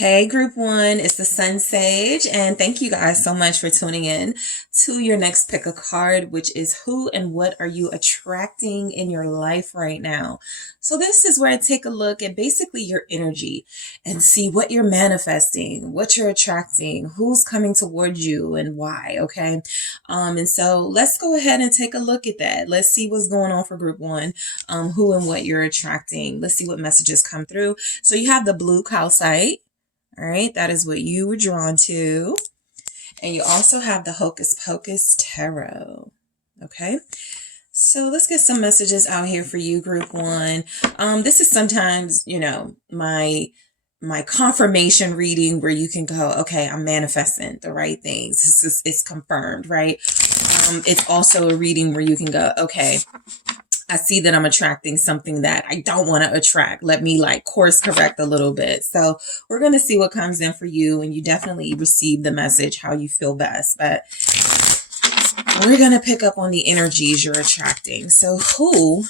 Hey, group one, it's the SunSage, and thank you guys so much for tuning in to your next pick a card, which is who and what are you attracting in your life right now. So this is where I take a look at basically your energy and see what you're manifesting, what you're attracting, who's coming towards you and why, okay? And so let's go ahead and take a look at that. Let's see what's going on for group one, who and what you're attracting. Let's see what messages come through. So you have the blue calcite. All right, that is what you were drawn to. And you also have the Hocus Pocus Tarot. Okay, so let's get some messages out here for you, group one. This is sometimes, my confirmation reading where you can go, okay, I'm manifesting the right things. It's confirmed, right? It's also a reading where you can go, okay, I see that I'm attracting something that I don't want to attract. Let me course correct a little bit. So we're going to see what comes in for you, and you definitely receive the message how you feel best. But we're going to pick up on the energies you're attracting. So who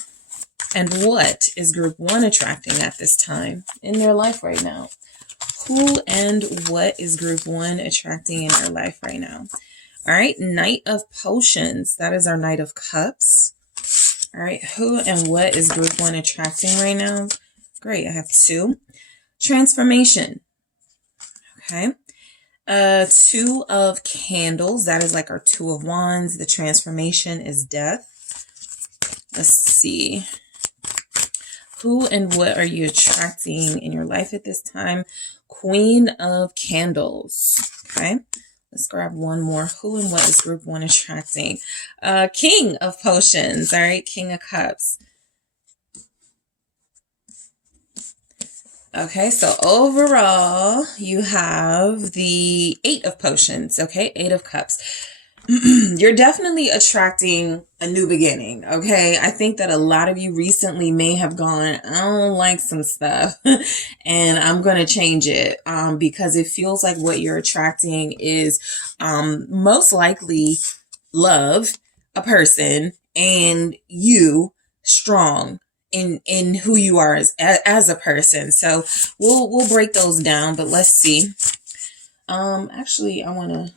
and what is group one attracting at this time in their life right now? Who and what is group one attracting in their life right now? All right. Knight of Potions. That is our Knight of Cups. All right, who and what is group one attracting right now? Great, I have two. Transformation. Okay. Two of Candles. That is like our Two of Wands. The transformation is death. Let's see. Who and what are you attracting in your life at this time? Queen of Candles. Okay. Let's grab one more. Who and what is group one attracting? King of Potions. All right. King of Cups. Okay. So overall, you have the Eight of Potions. Okay. Eight of Cups. You're definitely attracting a new beginning. Okay. I think that a lot of you recently may have gone, I don't like some stuff and I'm going to change it. Because it feels like what you're attracting is, most likely love, a person, and you strong in who you are as a person. So we'll break those down, but let's see. Actually, I want to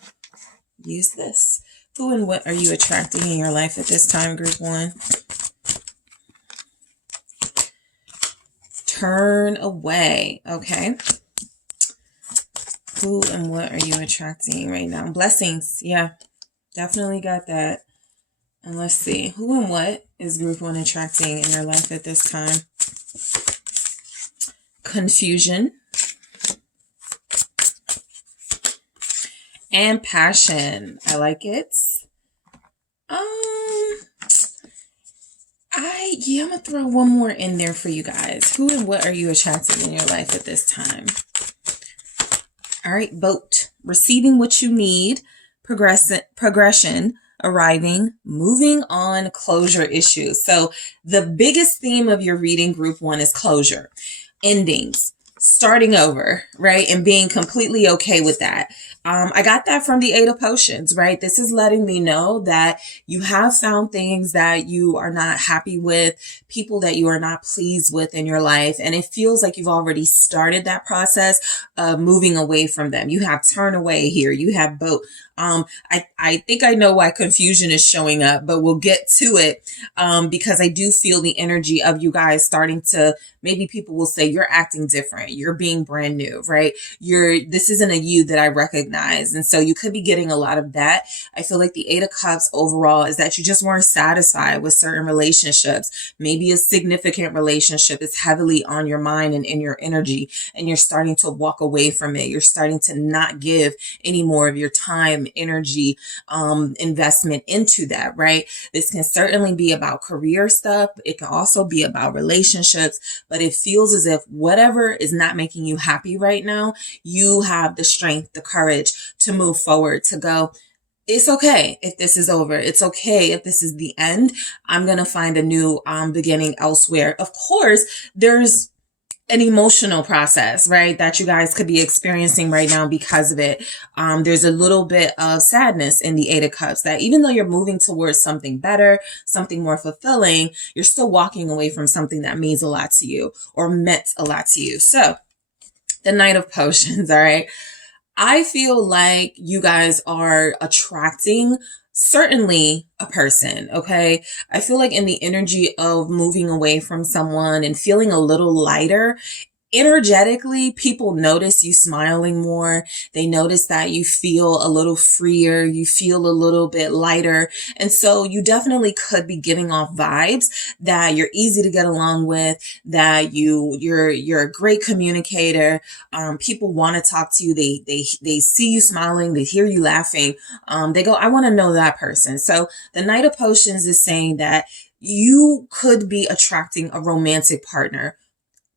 use this. Who and what are you attracting in your life at this time, group one? Turn away. Okay. Who and what are you attracting right now? Blessings. Yeah, definitely got that. And let's see. Who and what is group one attracting in their life at this time? Confusion. And passion. I like it. I'm going to throw one more in there for you guys. Who and what are you attracting in your life at this time? All right, Boat. Receiving what you need, progression, arriving, moving on, closure issues. So the biggest theme of your reading, group one, is closure, endings, starting over, right? And being completely okay with that. I got that from the Eight of Potions, right? This is letting me know that you have found things that you are not happy with, people that you are not pleased with in your life. And it feels like you've already started that process of moving away from them. You have turn away here. You have both. I think I know why confusion is showing up, but we'll get to it, because I do feel the energy of you guys starting to, maybe people will say you're acting different. You're being brand new, right? This isn't a you that I recognize. And so you could be getting a lot of that. I feel like the Eight of Cups overall is that you just weren't satisfied with certain relationships. Maybe a significant relationship is heavily on your mind and in your energy, and you're starting to walk away from it. You're starting to not give any more of your time, energy, investment into that, right? This can certainly be about career stuff. It can also be about relationships, but it feels as if whatever is not making you happy right now, you have the strength, the courage to move forward, to go, it's okay if this is over. It's okay if this is the end. I'm going to find a new beginning elsewhere. Of course, there's an emotional process, right, that you guys could be experiencing right now because of it. There's a little bit of sadness in the Eight of Cups that even though you're moving towards something better, something more fulfilling, you're still walking away from something that means a lot to you or meant a lot to you. So The Knight of Potions, all right? I feel like you guys are attracting certainly a person, okay? I feel like in the energy of moving away from someone and feeling a little lighter, energetically, people notice you smiling more. They notice that you feel a little freer. You feel a little bit lighter. And so you definitely could be giving off vibes that you're easy to get along with, that you're a great communicator. People want to talk to you. They see you smiling. They hear you laughing. They go, I want to know that person. So the Knight of Potions is saying that you could be attracting a romantic partner.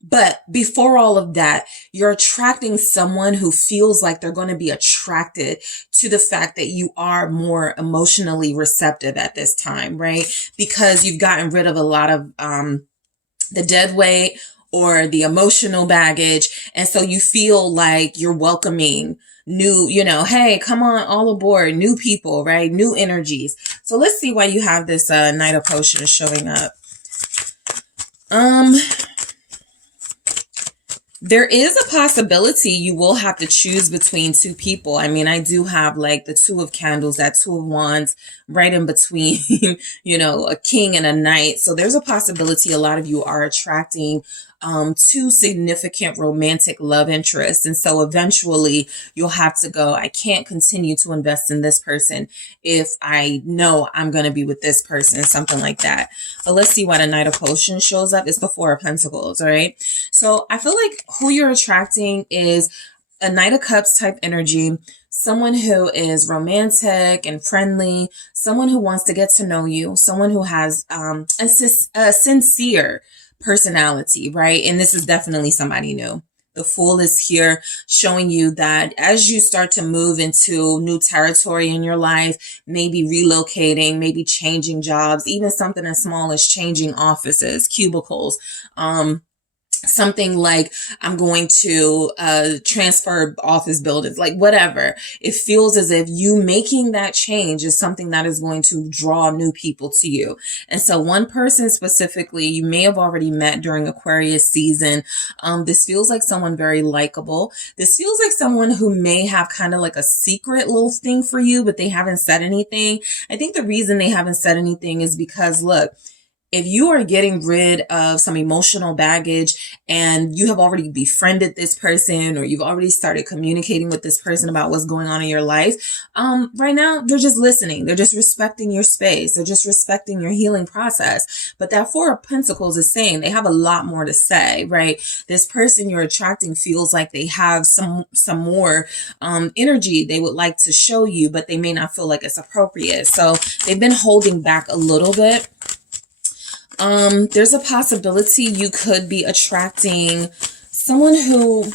But before all of that, you're attracting someone who feels like they're going to be attracted to the fact that you are more emotionally receptive at this time, right? Because you've gotten rid of a lot of the dead weight or the emotional baggage. And so you feel like you're welcoming new, hey, come on, all aboard, new people, right? New energies. So let's see why you have this Knight of Potions showing up. There is a possibility you will have to choose between two people. I mean, I do have like the Two of Candles, that Two of Wands right in between, a king and a knight. So there's a possibility a lot of you are attracting two significant romantic love interests. And so eventually you'll have to go, I can't continue to invest in this person if I know I'm going to be with this person, something like that. But let's see why the Knight of Potions shows up. It's the Four of Pentacles, all right? So I feel like who you're attracting is a Knight of Cups type energy, someone who is romantic and friendly, someone who wants to get to know you, someone who has a sincere personality, right? And this is definitely somebody new. The Fool is here showing you that as you start to move into new territory in your life, maybe relocating, maybe changing jobs, even something as small as changing offices, cubicles, something like I'm going to transfer office buildings, like whatever. It feels as if you making that change is something that is going to draw new people to you. And so one person specifically, you may have already met during Aquarius season. This feels like someone very likable. This feels like someone who may have kind of like a secret little thing for you, but they haven't said anything. I think the reason they haven't said anything is because, look, if you are getting rid of some emotional baggage and you have already befriended this person or you've already started communicating with this person about what's going on in your life, right now they're just listening. They're just respecting your space. They're just respecting your healing process. But that Four of Pentacles is saying they have a lot more to say, right? This person you're attracting feels like they have some more energy they would like to show you, but they may not feel like it's appropriate. So they've been holding back a little bit. There's a possibility you could be attracting someone who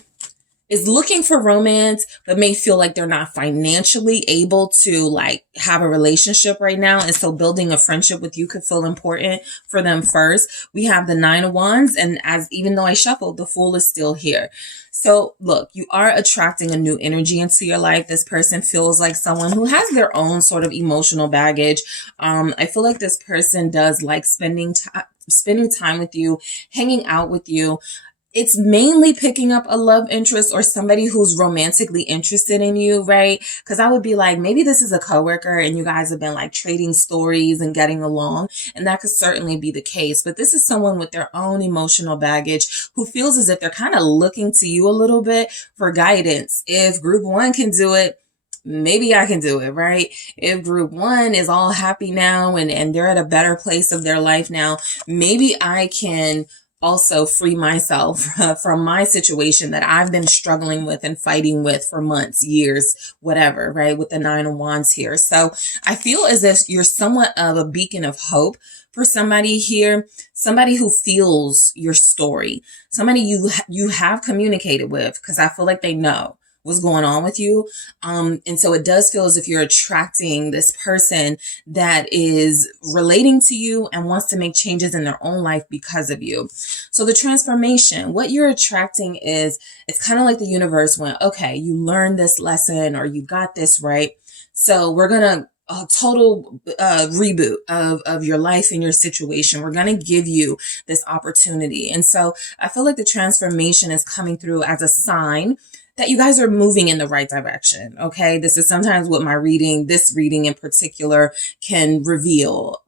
is looking for romance, but may feel like they're not financially able to like have a relationship right now. And so building a friendship with you could feel important for them first. We have the Nine of Wands, and even though I shuffled, the Fool is still here. So look, you are attracting a new energy into your life. This person feels like someone who has their own sort of emotional baggage. I feel like this person does like spending time with you, hanging out with you. It's mainly picking up a love interest or somebody who's romantically interested in you, right? Because I would be like, maybe this is a coworker and you guys have been like trading stories and getting along. And that could certainly be the case. But this is someone with their own emotional baggage who feels as if they're kind of looking to you a little bit for guidance. If group one can do it, maybe I can do it, right? If group one is all happy now and they're at a better place of their life now, maybe I can also free myself from my situation that I've been struggling with and fighting with for months, years, whatever, right? With the Nine of Wands here. So I feel as if you're somewhat of a beacon of hope for somebody here, somebody who feels your story, somebody you have communicated with, because I feel like they know what's going on with you. And so it does feel as if you're attracting this person that is relating to you and wants to make changes in their own life because of you. So the transformation, what you're attracting is, it's kind of like the universe went, okay, you learned this lesson or you got this right. So we're going to a total reboot of your life and your situation. We're going to give you this opportunity. And so I feel like the transformation is coming through as a sign that you guys are moving in the right direction. Okay. This is sometimes what this reading in particular can reveal.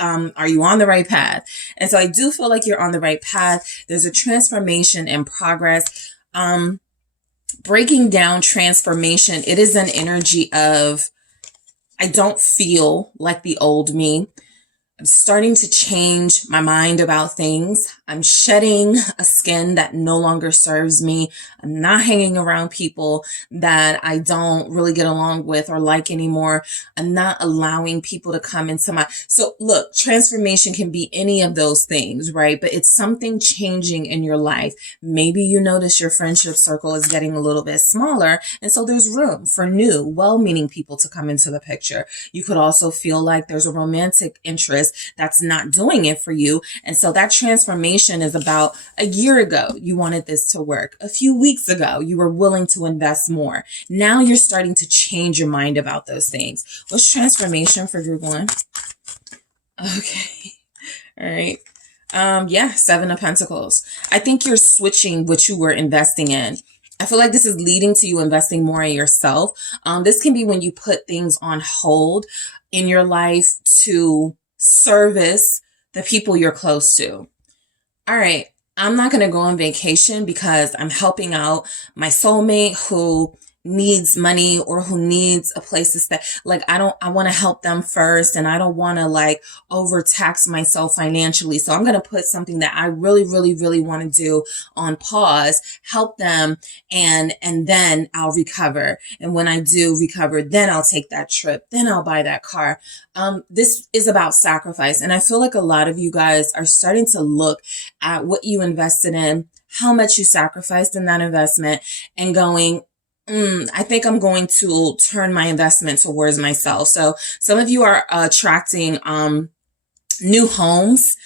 Are you on the right path? And so I do feel like you're on the right path. There's a transformation in progress. Breaking down transformation, it is an energy of, I don't feel like the old me. I'm starting to change my mind about things. I'm shedding a skin that no longer serves me. I'm not hanging around people that I don't really get along with or like anymore. I'm not allowing people to come into so look, transformation can be any of those things, right? But it's something changing in your life. Maybe you notice your friendship circle is getting a little bit smaller. And so there's room for new, well-meaning people to come into the picture. You could also feel like there's a romantic interest that's not doing it for you. And so that transformation is about a year ago, you wanted this to work. A few weeks ago, you were willing to invest more. Now you're starting to change your mind about those things. What's transformation for group one? Okay. All right. Yeah, Seven of Pentacles. I think you're switching what you were investing in. I feel like this is leading to you investing more in yourself. This can be when you put things on hold in your life to service the people you're close to. All right, I'm not going to go on vacation because I'm helping out my soulmate who needs money or who needs a place to stay. Like, I want to help them first, and I don't want to like overtax myself financially. So I'm going to put something that I really, really, really want to do on pause, help them, and then I'll recover. And when I do recover, then I'll take that trip. Then I'll buy that car. This is about sacrifice. And I feel like a lot of you guys are starting to look at what you invested in, how much you sacrificed in that investment, and going, I think I'm going to turn my investment towards myself. So some of you are attracting new homes.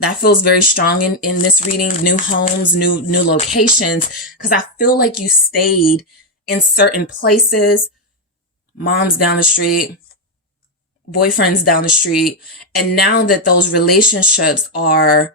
That feels very strong in this reading. New homes, new locations, because I feel like you stayed in certain places. Mom's down the street, boyfriend's down the street. And now that those relationships are,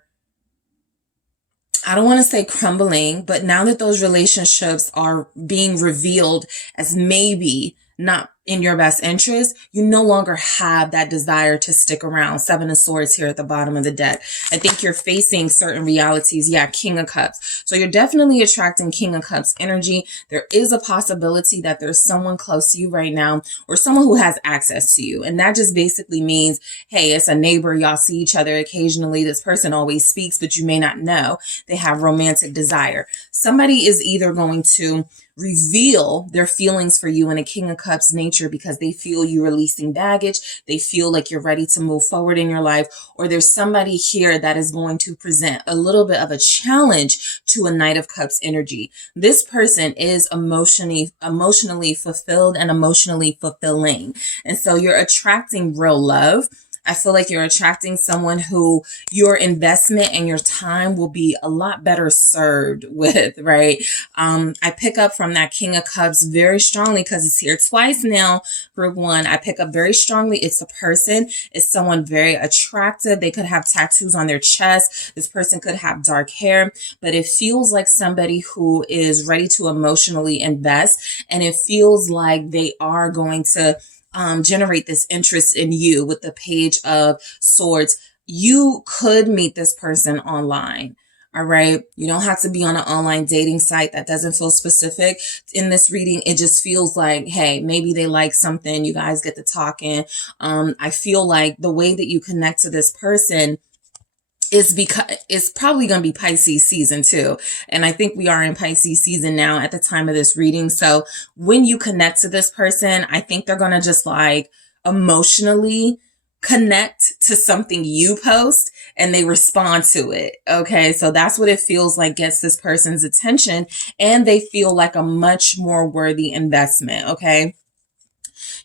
I don't want to say crumbling, but now that those relationships are being revealed as maybe not in your best interest, you no longer have that desire to stick around. Seven of Swords here at the bottom of the deck. I think you're facing certain realities. Yeah, King of Cups. So you're definitely attracting King of Cups energy. There is a possibility that there's someone close to you right now or someone who has access to you. And that just basically means, hey, it's a neighbor. Y'all see each other occasionally. This person always speaks, but you may not know they have romantic desire. Somebody is either going to reveal their feelings for you in a King of Cups nature because they feel you releasing baggage. They feel like you're ready to move forward in your life. Or there's somebody here that is going to present a little bit of a challenge to a Knight of Cups energy. This person is emotionally fulfilled and emotionally fulfilling. And so you're attracting real love. I feel like you're attracting someone who your investment and your time will be a lot better served with, right? I pick up from that King of Cups very strongly because it's here twice now, group one. I pick up very strongly. It's a person. It's someone very attractive. They could have tattoos on their chest. This person could have dark hair, but it feels like somebody who is ready to emotionally invest. And it feels like they are going to generate this interest in you with the Page of Swords. You could meet this person online. All right. You don't have to be on an online dating site. That doesn't feel specific in this reading. It just feels like, hey, maybe they like something. You guys get to talking. I feel like the way that you connect to this person is because it's probably going to be Pisces season too. And I think we are in Pisces season now at the time of this reading. So when you connect to this person, I think they're going to just like emotionally connect to something you post and they respond to it. Okay. So that's what it feels like gets this person's attention, and they feel like a much more worthy investment. Okay.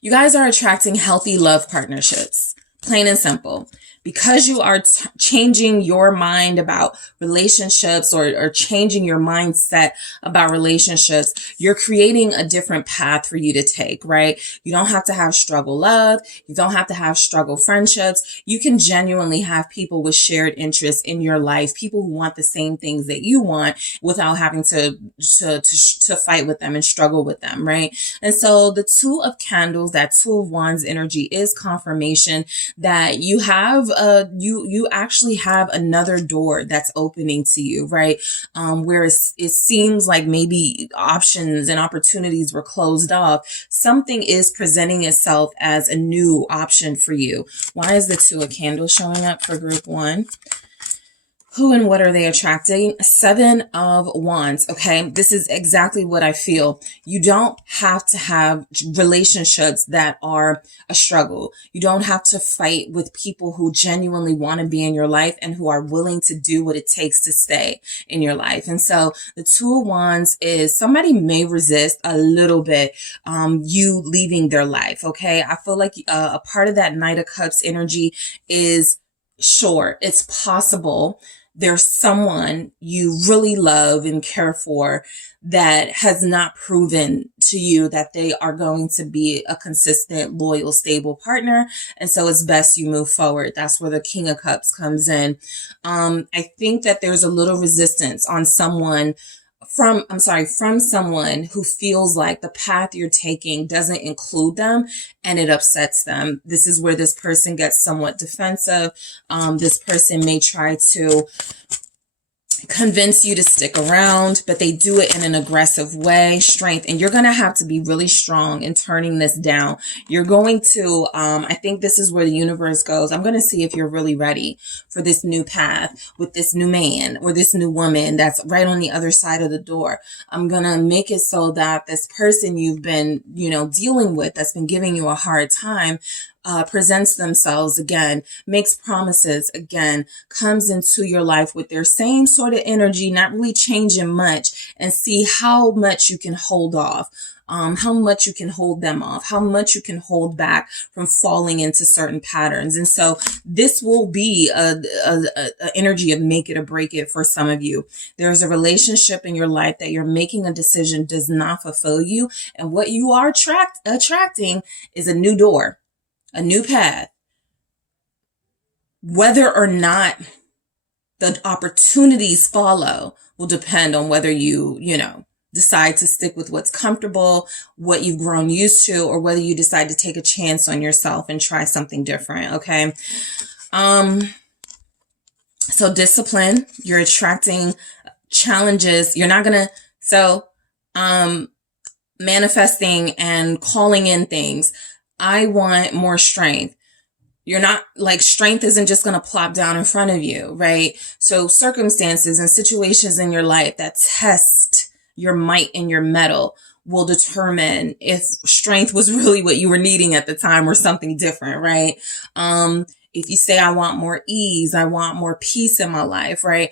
You guys are attracting healthy love partnerships, plain and simple. because you are changing your mind about relationships, or changing your mindset about relationships, you're creating a different path for you to take, right? You don't have to have struggle love. You don't have to have struggle friendships. You can genuinely have people with shared interests in your life, people who want the same things that you want without having to fight with them and struggle with them, right? And so the Two of Candles, that Two of Wands energy, is confirmation that you have you actually have another door that's opening to you, right? Where it seems like maybe options and opportunities were closed off. Something is presenting itself as a new option for you. Why is the Two of Candles showing up for group one? Who and what are they attracting? Seven of Wands. Okay. This is exactly what I feel. You don't have to have relationships that are a struggle. You don't have to fight with people who genuinely want to be in your life and who are willing to do what it takes to stay in your life. And so the Two of Wands is somebody may resist a little bit, you leaving their life. Okay. I feel like a part of that Knight of Cups energy is, sure, it's possible there's someone you really love and care for that has not proven to you that they are going to be a consistent, loyal, stable partner. And so it's best you move forward. That's where the King of Cups comes in. I think that there's a little resistance on someone from someone who feels like the path you're taking doesn't include them and it upsets them. This is where this person gets somewhat defensive. This person may try to convince you to stick around, but they do it in an aggressive way. Strength. And you're going to have to be really strong in turning this down. You're going to, I think this is where the universe goes. I'm going to see if you're really ready for this new path with this new man or this new woman that's right on the other side of the door. I'm going to make it so that this person you've been, dealing with, that's been giving you a hard time, presents themselves again, makes promises again, comes into your life with their same sort of energy, not really changing much, and see how much you can hold off, how much you can hold them off, how much you can hold back from falling into certain patterns. And so this will be a energy of make it or break it for some of you. There's a relationship in your life that you're making a decision does not fulfill you. And what you are attracting is a new door, a new path. Whether or not the opportunities follow will depend on whether you decide to stick with what's comfortable, what you've grown used to, or whether you decide to take a chance on yourself and try something different. Okay. So discipline, you're attracting challenges. You're not going to, manifesting and calling in things. I want more strength. You're not like, strength isn't just going to plop down in front of you, right? So circumstances and situations in your life that test your might and your mettle will determine if strength was really what you were needing at the time or something different, right? If you say, I want more ease, I want more peace in my life, right?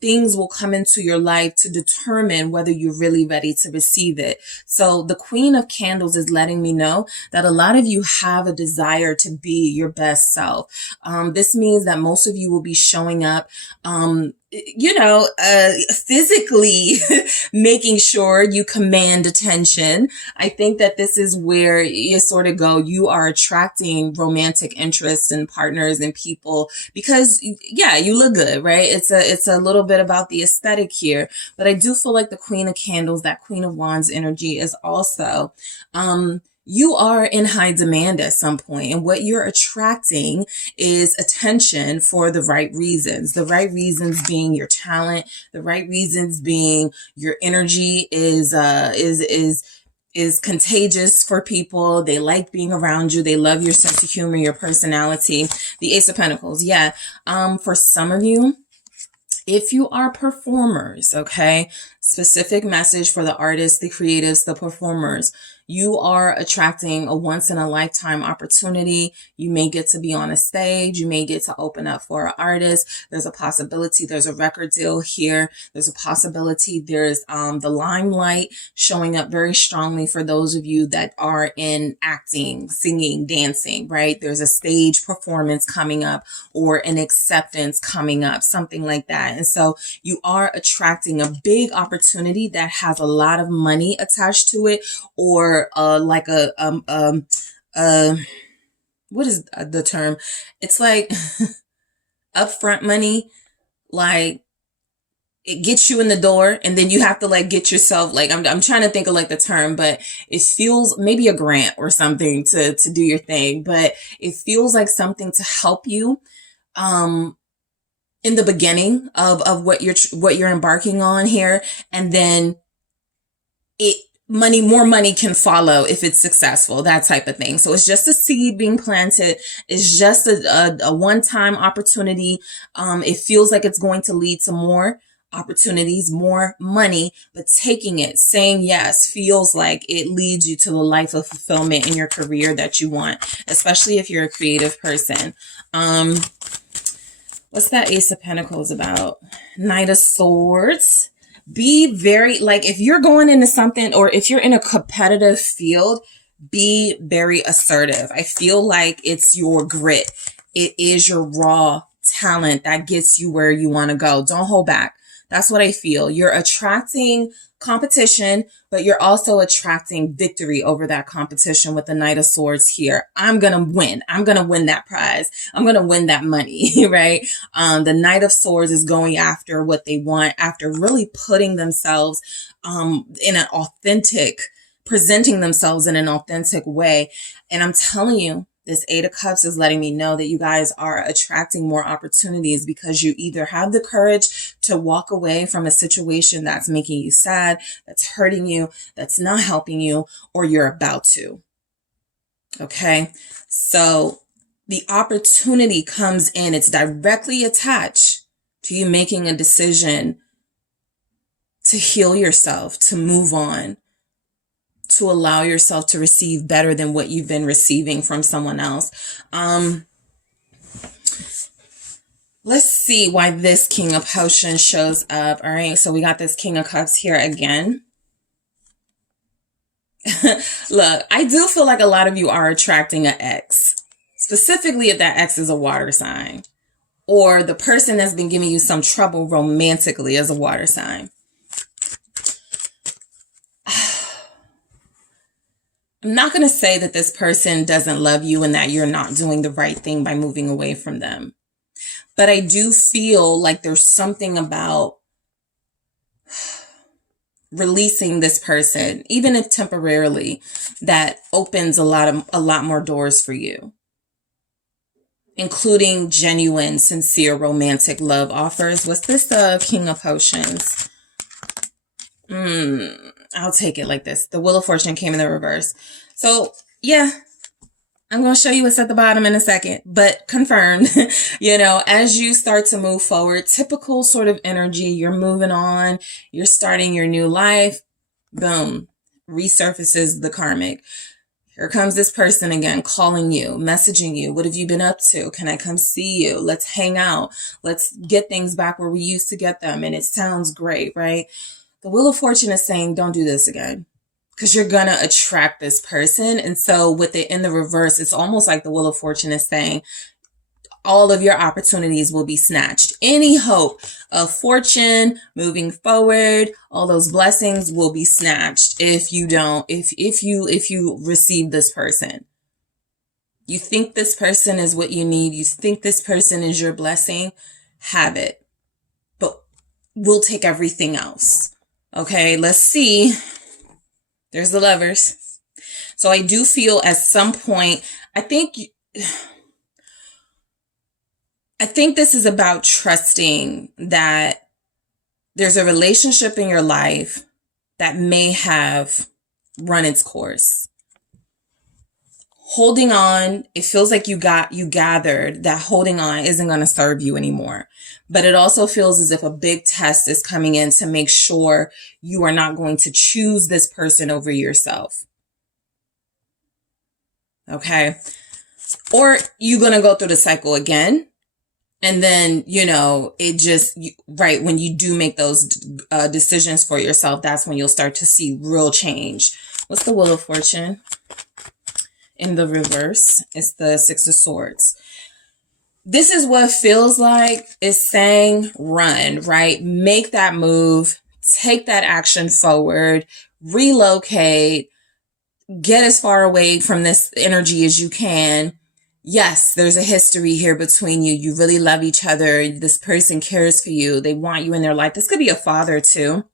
Things will come into your life to determine whether you're really ready to receive it. So the Queen of Candles is letting me know that a lot of you have a desire to be your best self. This means that most of you will be showing up, physically making sure you command attention. I think that this is where you sort of go, you are attracting romantic interests and partners and people because, yeah, you look good, right? It's a little bit about the aesthetic here, but I do feel like the Queen of Candles, that Queen of Wands energy is also, you are in high demand at some point, and what you're attracting is attention for the right reasons. The right reasons being your talent, the right reasons being your energy is contagious for people. They like being around you. They love your sense of humor, your personality. The Ace of Pentacles. Yeah. For some of you, if you are performers, okay, specific message for the artists, the creatives, the performers, You are attracting a once in a lifetime opportunity. You may get to be on a stage. You may get to open up for an artist. There's a possibility there's a record deal here. There's a possibility there's the limelight showing up very strongly for those of you that are in acting, singing, dancing, right? There's a stage performance coming up or an acceptance coming up, something like that. And so you are attracting a big opportunity that has a lot of money attached to it, or like what is the term? It's like upfront money, like it gets you in the door and then you have to like get yourself, like I'm trying to think of like the term, but it feels maybe a grant or something to do your thing, but it feels like something to help you in the beginning of what you're embarking on here, and then more money can follow if it's successful, that type of thing. So it's just a seed being planted. It's just a one-time opportunity. It feels like it's going to lead to more opportunities, more money, but taking it, saying yes, feels like it leads you to the life of fulfillment in your career that you want, especially if you're a creative person. What's that Ace of Pentacles about? Knight of Swords. Be very, like, if you're going into something, or if you're in a competitive field, be very assertive. I feel like it's your grit. It is your raw talent that gets you where you want to go. Don't hold back. That's what I feel. You're attracting competition, but you're also attracting victory over that competition with the Knight of Swords here. I'm going to win. I'm going to win that prize. I'm going to win that money, right? The Knight of Swords is going after what they want, after really putting themselves in an authentic, presenting themselves in an authentic way. And I'm telling you, this Eight of Cups is letting me know that you guys are attracting more opportunities because you either have the courage to walk away from a situation that's making you sad, that's hurting you, that's not helping you, or you're about to. Okay? So the opportunity comes in. It's directly attached to you making a decision to heal yourself, to move on, to allow yourself to receive better than what you've been receiving from someone else. Let's see why this King of Potions shows up. All right, so we got this King of Cups here again. Look, I do feel like a lot of you are attracting an ex, specifically if that ex is a water sign, or the person that's been giving you some trouble romantically is a water sign. I'm not going to say that this person doesn't love you and that you're not doing the right thing by moving away from them. But I do feel like there's something about releasing this person, even if temporarily, that opens a lot more doors for you, including genuine, sincere, romantic love offers. What's this King of Potions? I'll take it like this. The Wheel of Fortune came in the reverse. So, yeah, I'm going to show you what's at the bottom in a second, but confirmed, you know, as you start to move forward, typical sort of energy, you're moving on, you're starting your new life, boom, resurfaces the karmic. Here comes this person again, calling you, messaging you. What have you been up to? Can I come see you? Let's hang out. Let's get things back where we used to get them. And it sounds great, right? The Wheel of Fortune is saying, don't do this again, because you're going to attract this person. And so with it in the reverse, it's almost like the Wheel of Fortune is saying all of your opportunities will be snatched. Any hope of fortune moving forward, all those blessings will be snatched if you don't, if you receive this person. You think this person is what you need. You think this person is your blessing. Have it. But we'll take everything else. Okay, let's see. There's the Lovers. So I do feel at some point, I think this is about trusting that there's a relationship in your life that may have run its course. Holding on, it feels like you gathered that holding on isn't going to serve you anymore. But it also feels as if a big test is coming in to make sure you are not going to choose this person over yourself. Okay. Or you're going to go through the cycle again. And then, it just, right, when you do make those decisions for yourself, that's when you'll start to see real change. What's the Wheel of Fortune? In the reverse, it's the Six of Swords. This is what feels like it's saying run, right? Make that move, take that action forward, relocate, get as far away from this energy as you can. Yes, there's a history here between you. You really love each other. This person cares for you. They want you in their life. This could be a father too.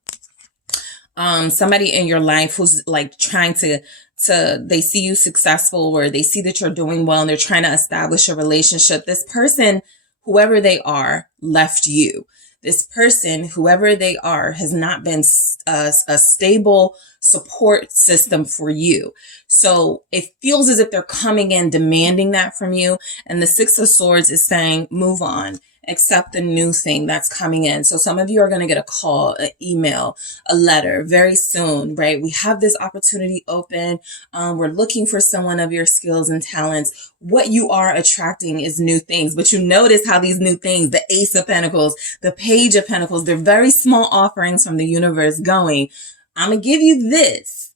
Somebody in your life who's like trying to they see you successful, or they see that you're doing well and they're trying to establish a relationship. This person, whoever they are, left you. This person, whoever they are, has not been a stable support system for you. So it feels as if they're coming in demanding that from you. And the Six of Swords is saying, move on, accept the new thing that's coming in. So some of you are going to get a call, an email, a letter very soon, right? We have this opportunity open. We're looking for someone of your skills and talents. What you are attracting is new things, but you notice how these new things, the Ace of Pentacles, the Page of Pentacles, they're very small offerings from the universe going, I'm going to give you this.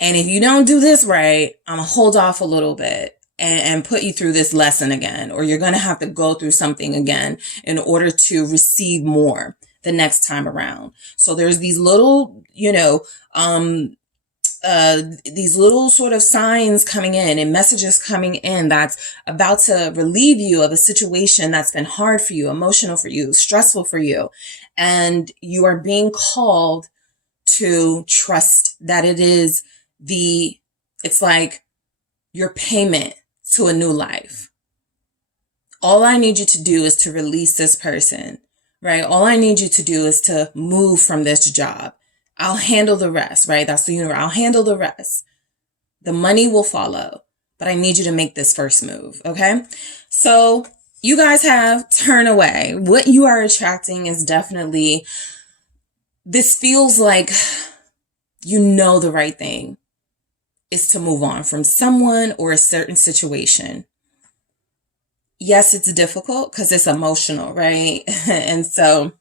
And if you don't do this right, I'm going to hold off a little bit and put you through this lesson again, or you're going to have to go through something again in order to receive more the next time around. So there's these little, these little sort of signs coming in and messages coming in that's about to relieve you of a situation that's been hard for you, emotional for you, stressful for you. And you are being called to trust that it's like your payment to a new life. All I need you to do is to release this person, right? All I need you to do is to move from this job. I'll handle the rest, right? That's the universe. I'll handle the rest. The money will follow, but I need you to make this first move, okay? So you guys have turn away. What you are attracting is definitely, this feels like the right thing is to move on from someone or a certain situation. Yes, it's difficult because it's emotional, right? And so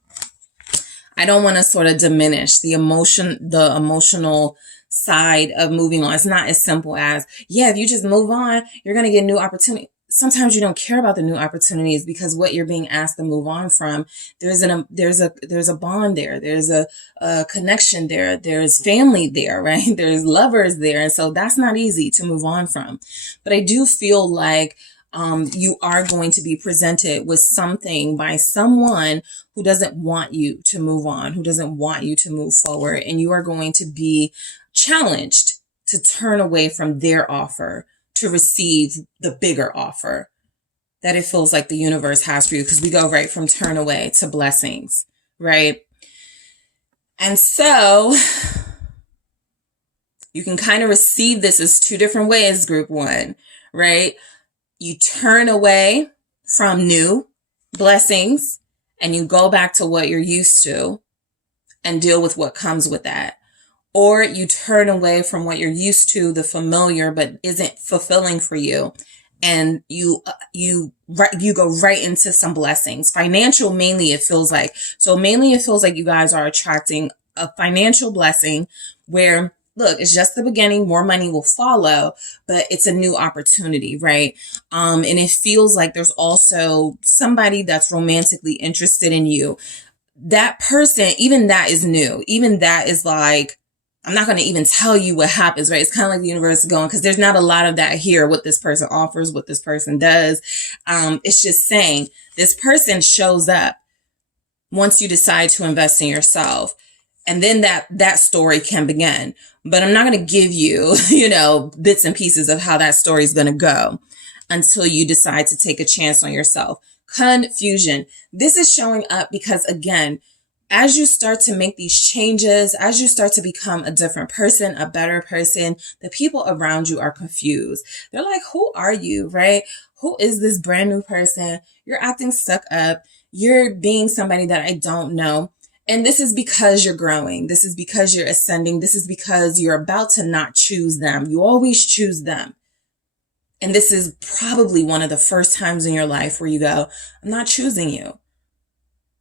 I don't want to sort of diminish the emotional side of moving on. It's not as simple as, if you just move on, you're going to get new opportunity. Sometimes you don't care about the new opportunities because what you're being asked to move on from, there's a bond there. There's a connection there. There's family there, right? There's lovers there. And so that's not easy to move on from. But I do feel like you are going to be presented with something by someone who doesn't want you to move on, who doesn't want you to move forward. And you are going to be challenged to turn away from their offer to receive the bigger offer that it feels like the universe has for you, because we go right from turn away to blessings, right? And so you can kind of receive this as two different ways, group one, right? You turn away from new blessings and you go back to what you're used to and deal with what comes with that. Or you turn away from what you're used to, the familiar, but isn't fulfilling for you. And you go right into some blessings. Financial, mainly it feels like. So mainly it feels like you guys are attracting a financial blessing where, look, it's just the beginning. More money will follow, but it's a new opportunity, right? And it feels like there's also somebody that's romantically interested in you. That person, even that is new. Even that is like, I'm not going to even tell you what happens, right? It's kind of like the universe is going, because there's not a lot of that here, what this person offers, what this person does. It's just saying this person shows up once you decide to invest in yourself. And then that story can begin. But I'm not going to give you, bits and pieces of how that story is going to go until you decide to take a chance on yourself. Confusion. This is showing up because, again, as you start to make these changes, as you start to become a different person, a better person, the people around you are confused. They're like, who are you, right? Who is this brand new person? You're acting stuck up. You're being somebody that I don't know. And this is because you're growing. This is because you're ascending. This is because you're about to not choose them. You always choose them. And this is probably one of the first times in your life where you go, I'm not choosing you.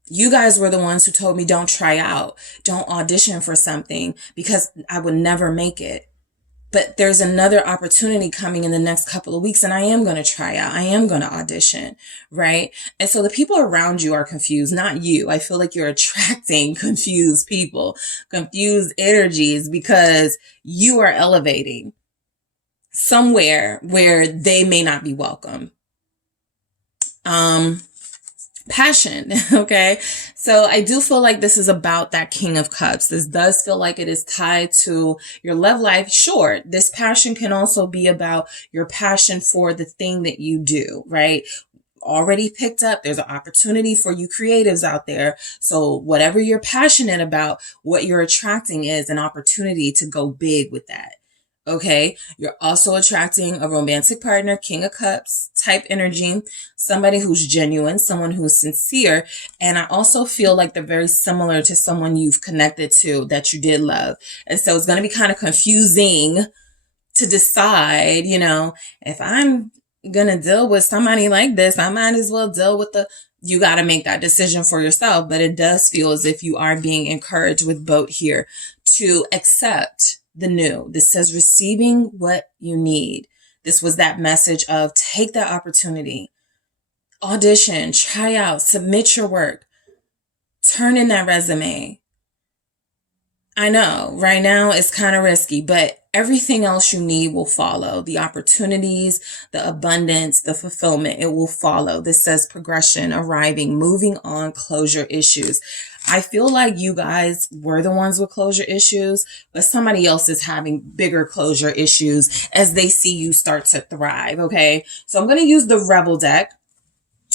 You guys were the ones who told me don't try out, don't audition for something because I would never make it. But there's another opportunity coming in the next couple of weeks and I am going to try out. I am going to audition, right? And so the people around you are confused, not you. I feel like you're attracting confused people, confused energies because you are elevating somewhere where they may not be welcome. Passion. Okay. So I do feel like this is about that King of Cups. This does feel like it is tied to your love life. Sure. This passion can also be about your passion for the thing that you do, right? Already picked up. There's an opportunity for you creatives out there. So whatever you're passionate about, what you're attracting is an opportunity to go big with that. Okay. You're also attracting a romantic partner, King of Cups type energy, somebody who's genuine, someone who's sincere. And I also feel like they're very similar to someone you've connected to that you did love. And so it's going to be kind of confusing to decide, if I'm going to deal with somebody like this, I might as well deal with you got to make that decision for yourself. But it does feel as if you are being encouraged with both here to accept the new. This says receiving what you need. This was that message of take that opportunity, audition, try out, submit your work, turn in that resume. I know right now it's kind of risky, but everything else you need will follow. The opportunities, the abundance, the fulfillment, it will follow. This says progression, arriving, moving on, closure issues. I feel like you guys were the ones with closure issues, but somebody else is having bigger closure issues as they see you start to thrive. Okay. So I'm going to use the Rebel deck.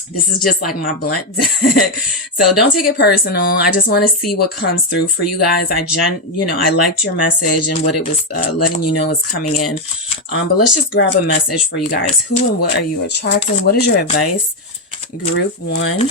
This is just like my blunt deck. So don't take it personal. I just want to see what comes through for you guys. I liked your message and what it was letting you know is coming in. But let's just grab a message for you guys. Who and what are you attracting? What is your advice? Group 1.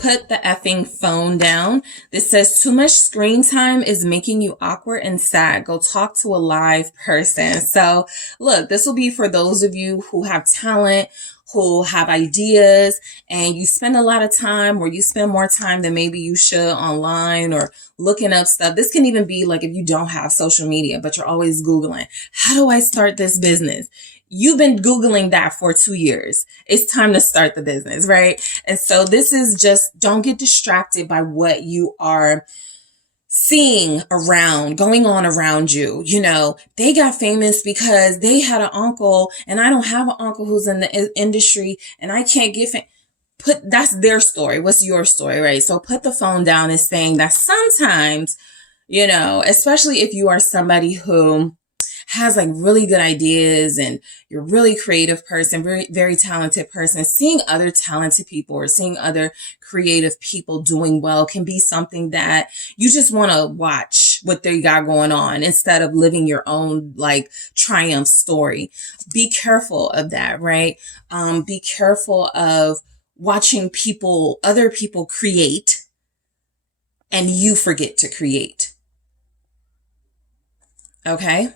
Put the effing phone down. This says too much screen time is making you awkward and sad. Go talk to a live person. So look, this will be for those of you who have talent, who have ideas, and you spend a lot of time, or you spend more time than maybe you should online or looking up stuff. This can even be like if you don't have social media, but you're always Googling, how do I start this business? You've been Googling that for 2 years. It's time to start the business, right? And so this is just, don't get distracted by what you are seeing around, going on around you. They got famous because they had an uncle, and I don't have an uncle who's in the industry, and I can't get that's their story. What's your story, right? So put the phone down and saying that sometimes, especially if you are somebody who has like really good ideas and you're a really creative person, very, very talented person, seeing other talented people or seeing other creative people doing well can be something that you just want to watch what they got going on instead of living your own like triumph story. Be careful of that, right? Be careful of watching other people create and you forget to create. Okay?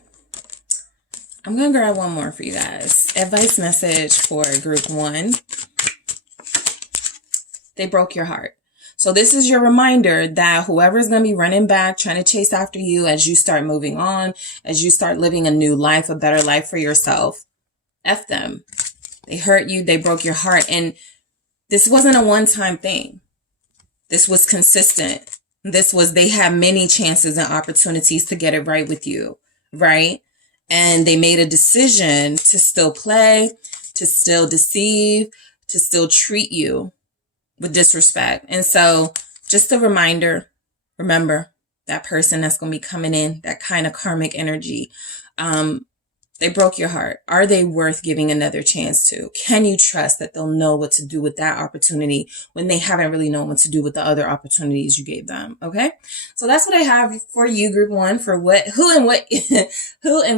I'm going to grab one more for you guys. Advice message for group 1. They broke your heart. So this is your reminder that whoever's going to be running back, trying to chase after you as you start moving on, as you start living a new life, a better life for yourself, F them. They hurt you. They broke your heart. And this wasn't a one-time thing. This was consistent. They had many chances and opportunities to get it right with you, right? And they made a decision to still play, to still deceive, to still treat you with disrespect. And so just a reminder, remember that person that's going to be coming in, that kind of karmic energy. They broke your heart. Are they worth giving another chance to? Can you trust that they'll know what to do with that opportunity when they haven't really known what to do with the other opportunities you gave them? Okay. So that's what I have for you, group 1, for who and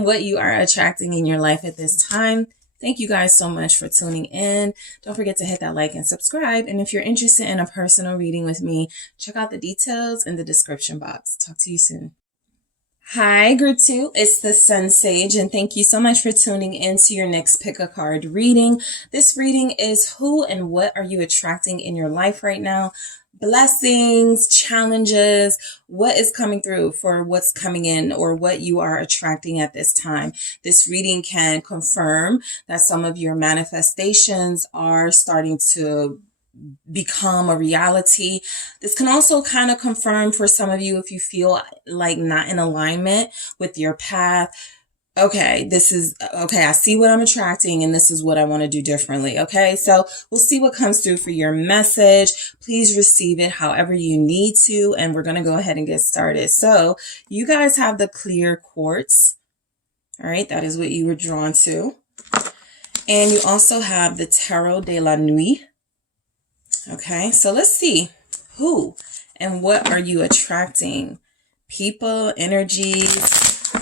what you are attracting in your life at this time. Thank you guys so much for tuning in. Don't forget to hit that like and subscribe. And if you're interested in a personal reading with me, check out the details in the description box. Talk to you soon. Hi, Group 2. It's the SunSage, and thank you so much for tuning into your next Pick a Card reading. This reading is who and what are you attracting in your life right now? Blessings, challenges, what is coming through for what's coming in or what you are attracting at this time. This reading can confirm that some of your manifestations are starting to become a reality. This can also kind of confirm for some of you if you feel like not in alignment with your path. Okay, I see what I'm attracting and this is what I want to do differently. Okay, so we'll see what comes through for your message. Please receive it however you need to, and we're going to go ahead and get started. So you guys have the clear quartz. All right, that is what you were drawn to. And you also have the Tarot de la Nuit. Okay, so let's see who and what are you attracting? People, energies,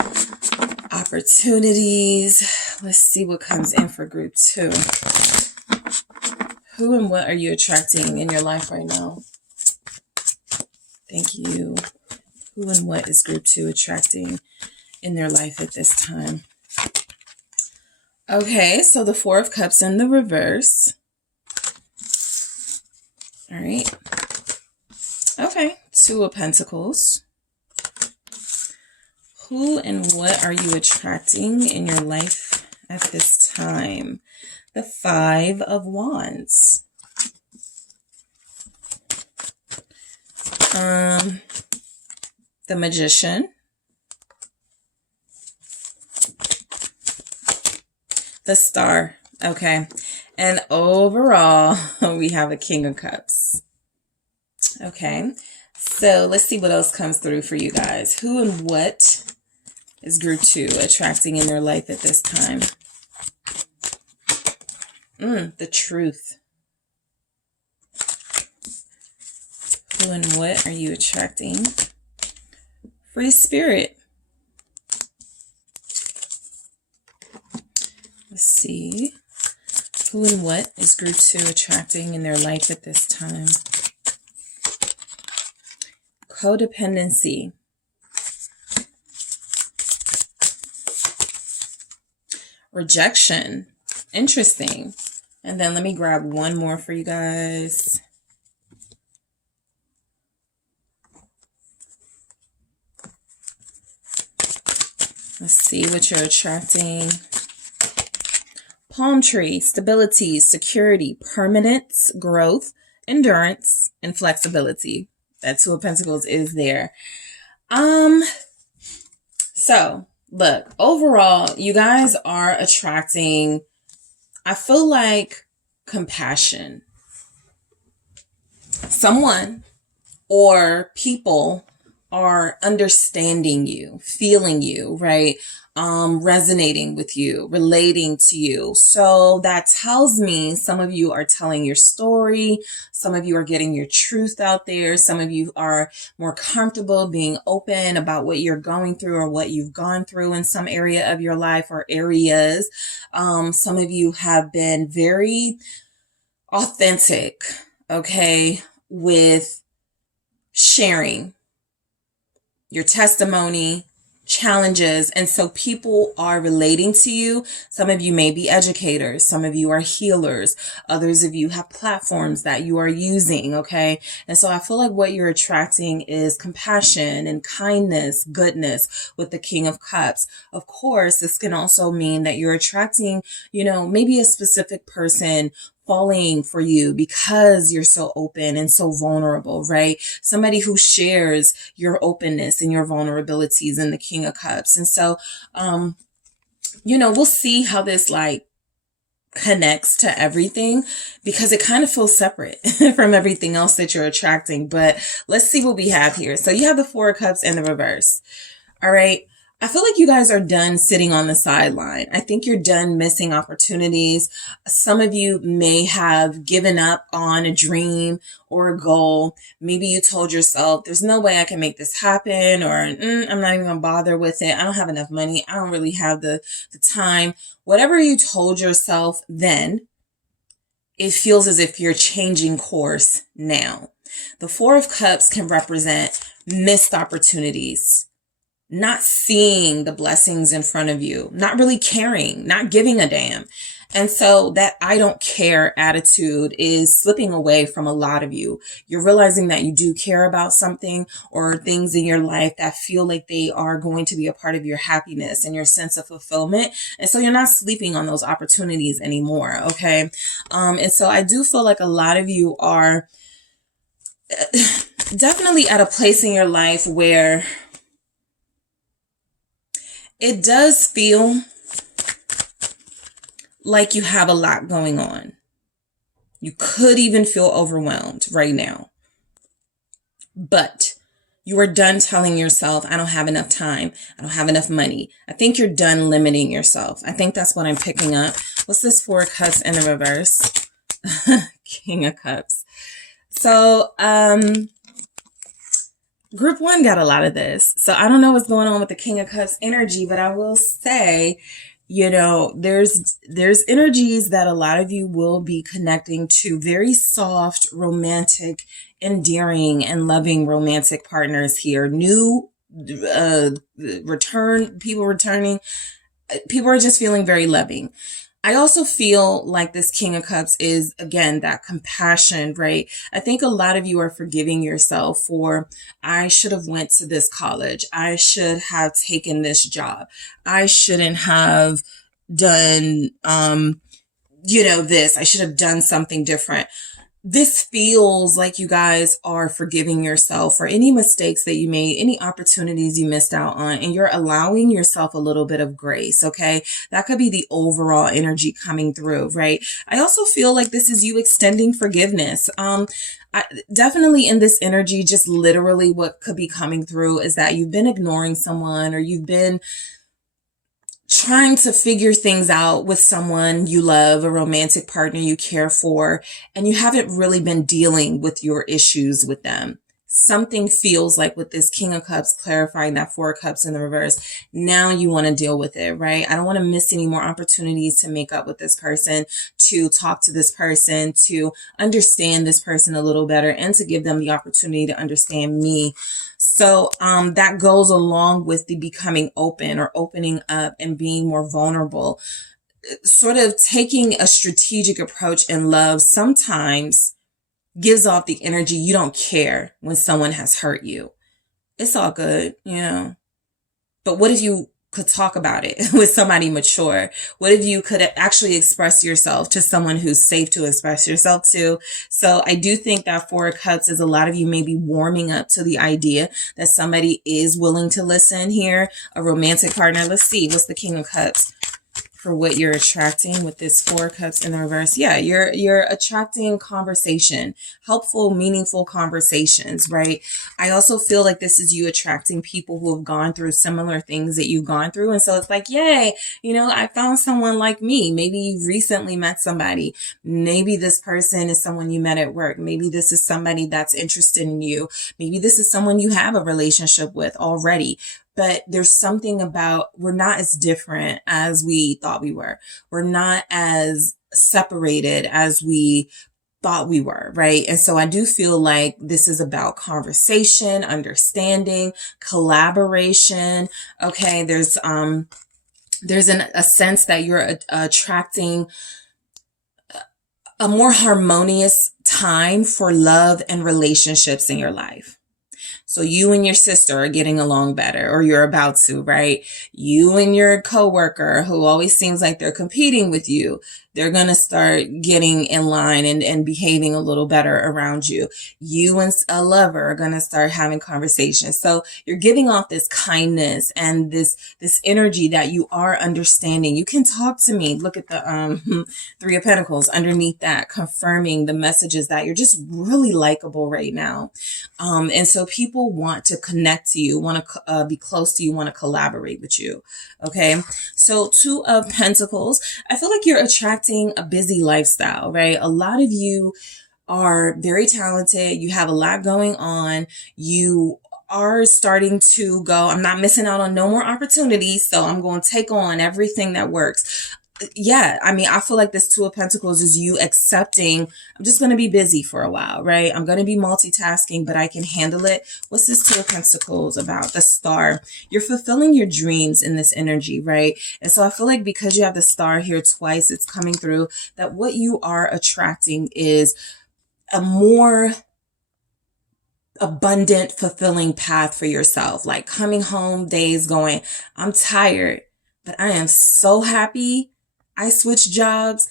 opportunities. Let's see what comes in for Group 2. Who and what are you attracting in your life right now? Thank you. Who and what is Group 2 attracting in their life at this time? Okay, so the Four of Cups in the reverse. All right. Okay, Two of Pentacles. Who and what are you attracting in your life at this time? The Five of Wands. The Magician. The Star. Okay. And overall, we have a King of Cups. Okay. So let's see what else comes through for you guys. Who and what is Group 2 attracting in their life at this time? The Truth. Who and what are you attracting? Free Spirit. Let's see. Who and what is Group 2 attracting in their life at this time? Codependency. Rejection. Interesting. And then let me grab one more for you guys. Let's see what you're attracting. Palm tree, stability, security, permanence, growth, endurance, and flexibility. That Two of Pentacles is there. So look, overall, you guys are attracting, I feel like, compassion. Someone or people are understanding you, feeling you, right? Resonating with you, relating to you. So that tells me some of you are telling your story. Some of you are getting your truth out there. Some of you are more comfortable being open about what you're going through or what you've gone through in some area of your life or areas. Some of you have been very authentic, okay, with sharing your testimony, challenges. And so people are relating to you. Some of you may be educators. Some of you are healers. Others of you have platforms that you are using. Okay. And so I feel like what you're attracting is compassion and kindness, goodness with the King of Cups. Of course, this can also mean that you're attracting, maybe a specific person falling for you because you're so open and so vulnerable, right? Somebody who shares your openness and your vulnerabilities in the King of Cups. And so, we'll see how this connects to everything because it kind of feels separate from everything else that you're attracting. But let's see what we have here. So you have the Four of Cups and the reverse. All right. I feel like you guys are done sitting on the sideline. I think you're done missing opportunities. Some of you may have given up on a dream or a goal. Maybe you told yourself, there's no way I can make this happen, or I'm not even going to bother with it. I don't have enough money. I don't really have the time. Whatever you told yourself then, it feels as if you're changing course now. The Four of Cups can represent missed opportunities. not seeing the blessings in front of you, not really caring, not giving a damn. And so that I don't care attitude is slipping away from a lot of you. You're realizing that you do care about something or things in your life that feel like they are going to be a part of your happiness and your sense of fulfillment. And so you're not sleeping on those opportunities anymore. Okay. And so I do feel like a lot of you are definitely at a place in your life where it does feel like you have a lot going on. You could even feel overwhelmed right now. But you are done telling yourself, I don't have enough time. I don't have enough money. I think you're done limiting yourself. I think that's what I'm picking up. What's this Four of Cups in the reverse? King of Cups. So, Group 1 got a lot of this. So I don't know what's going on with the King of Cups energy, but I will say, you know, there's energies that a lot of you will be connecting to very soft, romantic, endearing, and loving romantic partners here. New people returning. People are just feeling very loving. I also feel like this King of Cups is, again, that compassion, right? I think a lot of you are forgiving yourself for, I should have went to this college. I should have taken this job. I shouldn't have done, this. I should have done something different. This feels like you guys are forgiving yourself for any mistakes that you made, any opportunities you missed out on, and you're allowing yourself a little bit of grace, okay? That could be the overall energy coming through, right? I also feel like this is you extending forgiveness. Definitely in this energy, just literally what could be coming through is that you've been ignoring someone, or you've been trying to figure things out with someone you love, a romantic partner you care for, and you haven't really been dealing with your issues with them. Something feels like with this King of Cups clarifying that Four of Cups in the reverse, now you want to deal with it, right? I don't want to miss any more opportunities to make up with this person, to talk to this person, to understand this person a little better, and to give them the opportunity to understand me. So that goes along with the becoming open or opening up and being more vulnerable. Sort of taking a strategic approach in love sometimes gives off the energy you don't care when someone has hurt you. It's all good, you know. But what if you could talk about it with somebody mature? What if you could actually express yourself to someone who's safe to express yourself to? So I do think that Four of Cups is a lot of you may be warming up to the idea that somebody is willing to listen here, a romantic partner. Let's see, what's the King of Cups for what you're attracting with this Four of Cups in the reverse? Yeah, you're attracting conversation, helpful, meaningful conversations, right? I also feel like this is you attracting people who have gone through similar things that you've gone through. And so it's like, yay, I found someone like me. Maybe you've recently met somebody. Maybe this person is someone you met at work. Maybe this is somebody that's interested in you. Maybe this is someone you have a relationship with already. But there's something about, we're not as different as we thought we were. We're not as separated as we thought we were, right? And so I do feel like this is about conversation, understanding, collaboration. Okay, there's a sense that you're attracting a more harmonious time for love and relationships in your life. So you and your sister are getting along better, or you're about to, right? You and your coworker who always seems like they're competing with you, they're going to start getting in line and behaving a little better around you. You and a lover are going to start having conversations. So you're giving off this kindness and this energy that you are understanding. You can talk to me. Look at the Three of Pentacles underneath that, confirming the messages that you're just really likable right now. And so people want to connect to you, want to be close to you, want to collaborate with you. Okay. So Two of Pentacles, I feel like you're attracting a busy lifestyle, right? A lot of you are very talented. You have a lot going on. You are starting to go, I'm not missing out on no more opportunities, so I'm going to take on everything that works. yeah, I mean, I feel like this Two of Pentacles is you accepting, I'm just going to be busy for a while, right? I'm going to be multitasking, but I can handle it. What's this Two of Pentacles about? The Star. You're fulfilling your dreams in this energy, right? And so I feel like because you have the Star here twice, it's coming through that what you are attracting is a more abundant, fulfilling path for yourself. Like coming home days going, I'm tired, but I am so happy I switched jobs.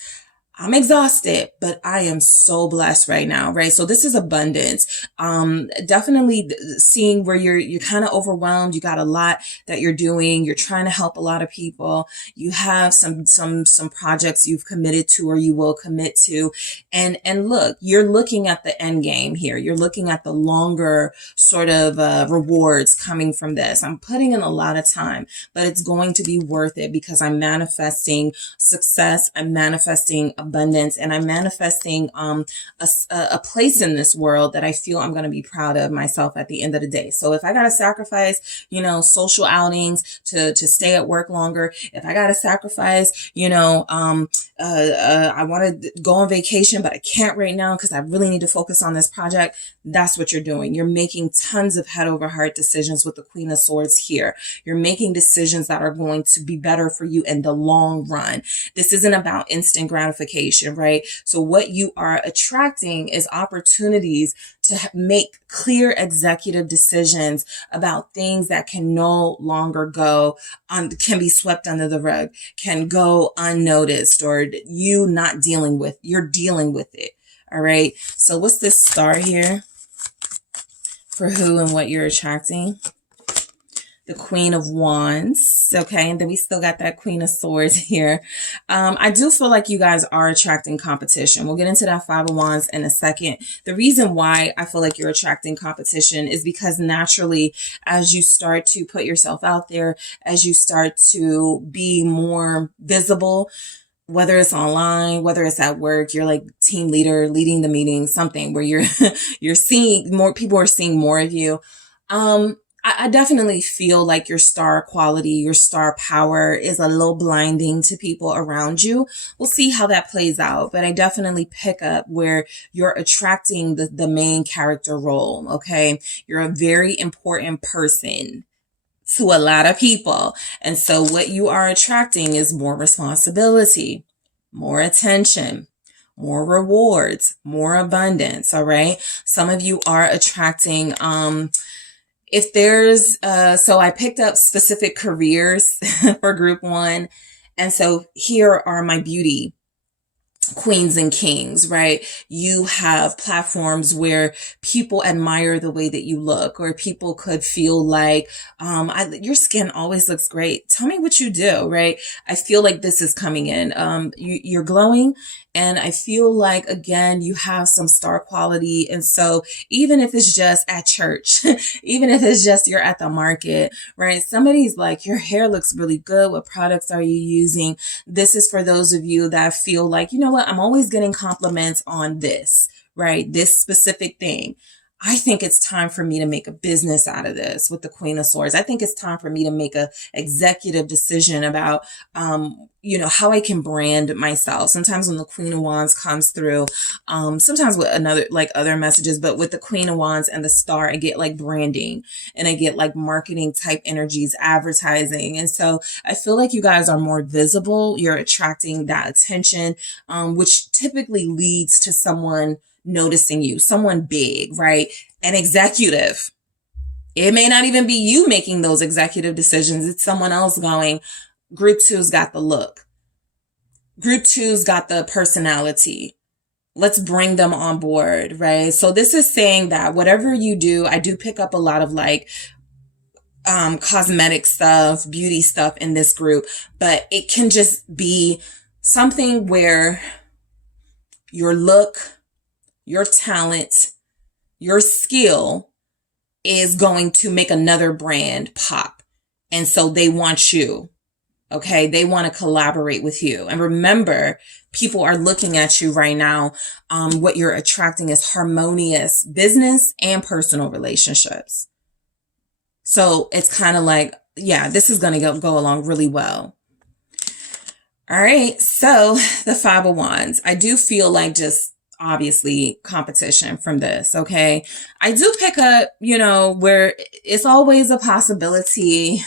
I'm exhausted, but I am so blessed right now, right? So this is abundance. Definitely seeing where you're kind of overwhelmed. You got a lot that you're doing. You're trying to help a lot of people. You have some projects you've committed to or you will commit to. And look, you're looking at the end game here. You're looking at the longer sort of rewards coming from this. I'm putting in a lot of time, but it's going to be worth it because I'm manifesting success. I'm manifesting abundance, and I'm manifesting a place in this world that I feel I'm going to be proud of myself at the end of the day. So if I got to sacrifice, social outings to stay at work longer, if I got to sacrifice, I want to go on vacation, but I can't right now because I really need to focus on this project. That's what you're doing. You're making tons of head over heart decisions with the Queen of Swords here. You're making decisions that are going to be better for you in the long run. This isn't about instant gratification, right? So what you are attracting is opportunities to make clear executive decisions about things that can no longer go on, can be swept under the rug, can go unnoticed, or you not dealing with, you're dealing with it. All right. So what's this Star here for who and what you're attracting? The Queen of Wands. Okay. And then we still got that Queen of Swords here. I do feel like you guys are attracting competition. We'll get into that Five of Wands in a second. The reason why I feel like you're attracting competition is because naturally, as you start to put yourself out there, as you start to be more visible, whether it's online, whether it's at work, you're like team leader, leading the meeting, something where you're seeing more people are seeing more of you. I definitely feel like your star quality, your star power is a little blinding to people around you. We'll see how that plays out, but I definitely pick up where you're attracting the main character role. Okay. You're a very important person to a lot of people. And so what you are attracting is more responsibility, more attention, more rewards, more abundance. All right. Some of you are attracting, if there's, so I picked up specific careers for group one. And so here are my beauty queens and kings, right? You have platforms where people admire the way that you look, or people could feel like, your skin always looks great. Tell me what you do, right? I feel like this is coming in. You're glowing. And I feel like, again, you have some star quality. And so even if it's just at church, even if it's just you're at the market, right? Somebody's like, your hair looks really good. What products are you using? This is for those of you that feel like, you know what? I'm always getting compliments on this, right? This specific thing. I think it's time for me to make a business out of this with the Queen of Swords. I think it's time for me to make a executive decision about, how I can brand myself. Sometimes when the Queen of Wands comes through, sometimes with other messages, but with the Queen of Wands and the Star, I get like branding and I get like marketing type energies, advertising. And so I feel like you guys are more visible. You're attracting that attention, which typically leads to someone noticing you, someone big, right? An executive. It may not even be you making those executive decisions. It's someone else going, group two's got the look. Group two's got the personality. Let's bring them on board, right? So this is saying that whatever you do, I do pick up a lot of like, cosmetic stuff, beauty stuff in this group, but it can just be something where your look, your talent, your skill is going to make another brand pop. And so they want you. Okay. They want to collaborate with you. And remember, people are looking at you right now. What you're attracting is harmonious business and personal relationships. So it's kind of like, yeah, this is going to go along really well. All right, so the Five of Wands. I do feel like just obviously competition from this, okay? I do pick up, where it's always a possibility.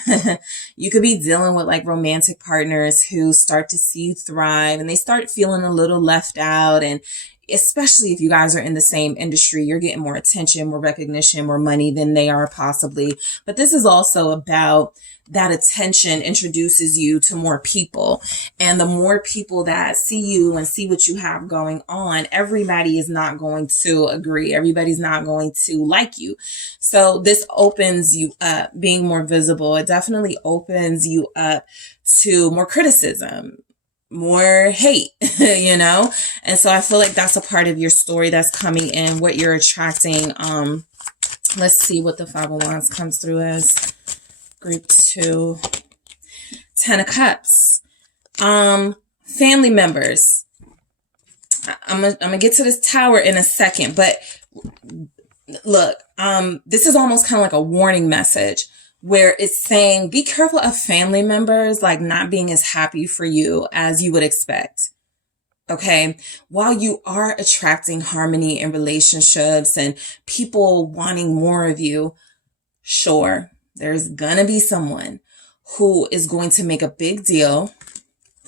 You could be dealing with like romantic partners who start to see you thrive and they start feeling a little left out. And especially if you guys are in the same industry, you're getting more attention, more recognition, more money than they are possibly. But this is also about that attention introduces you to more people. And the more people that see you and see what you have going on, everybody is not going to agree. Everybody's not going to like you. So this opens you up, being more visible. It definitely opens you up to more criticism, more hate, And so I feel like that's a part of your story that's coming in, what you're attracting. Let's see what the Five of Wands comes through as. Group 2, 10 of Cups. Family members. I'm gonna get to this Tower in a second, but look, this is almost kind of like a warning message where it's saying be careful of family members like not being as happy for you as you would expect. Okay. While you are attracting harmony in relationships and people wanting more of you, sure, there's gonna be someone who is going to make a big deal,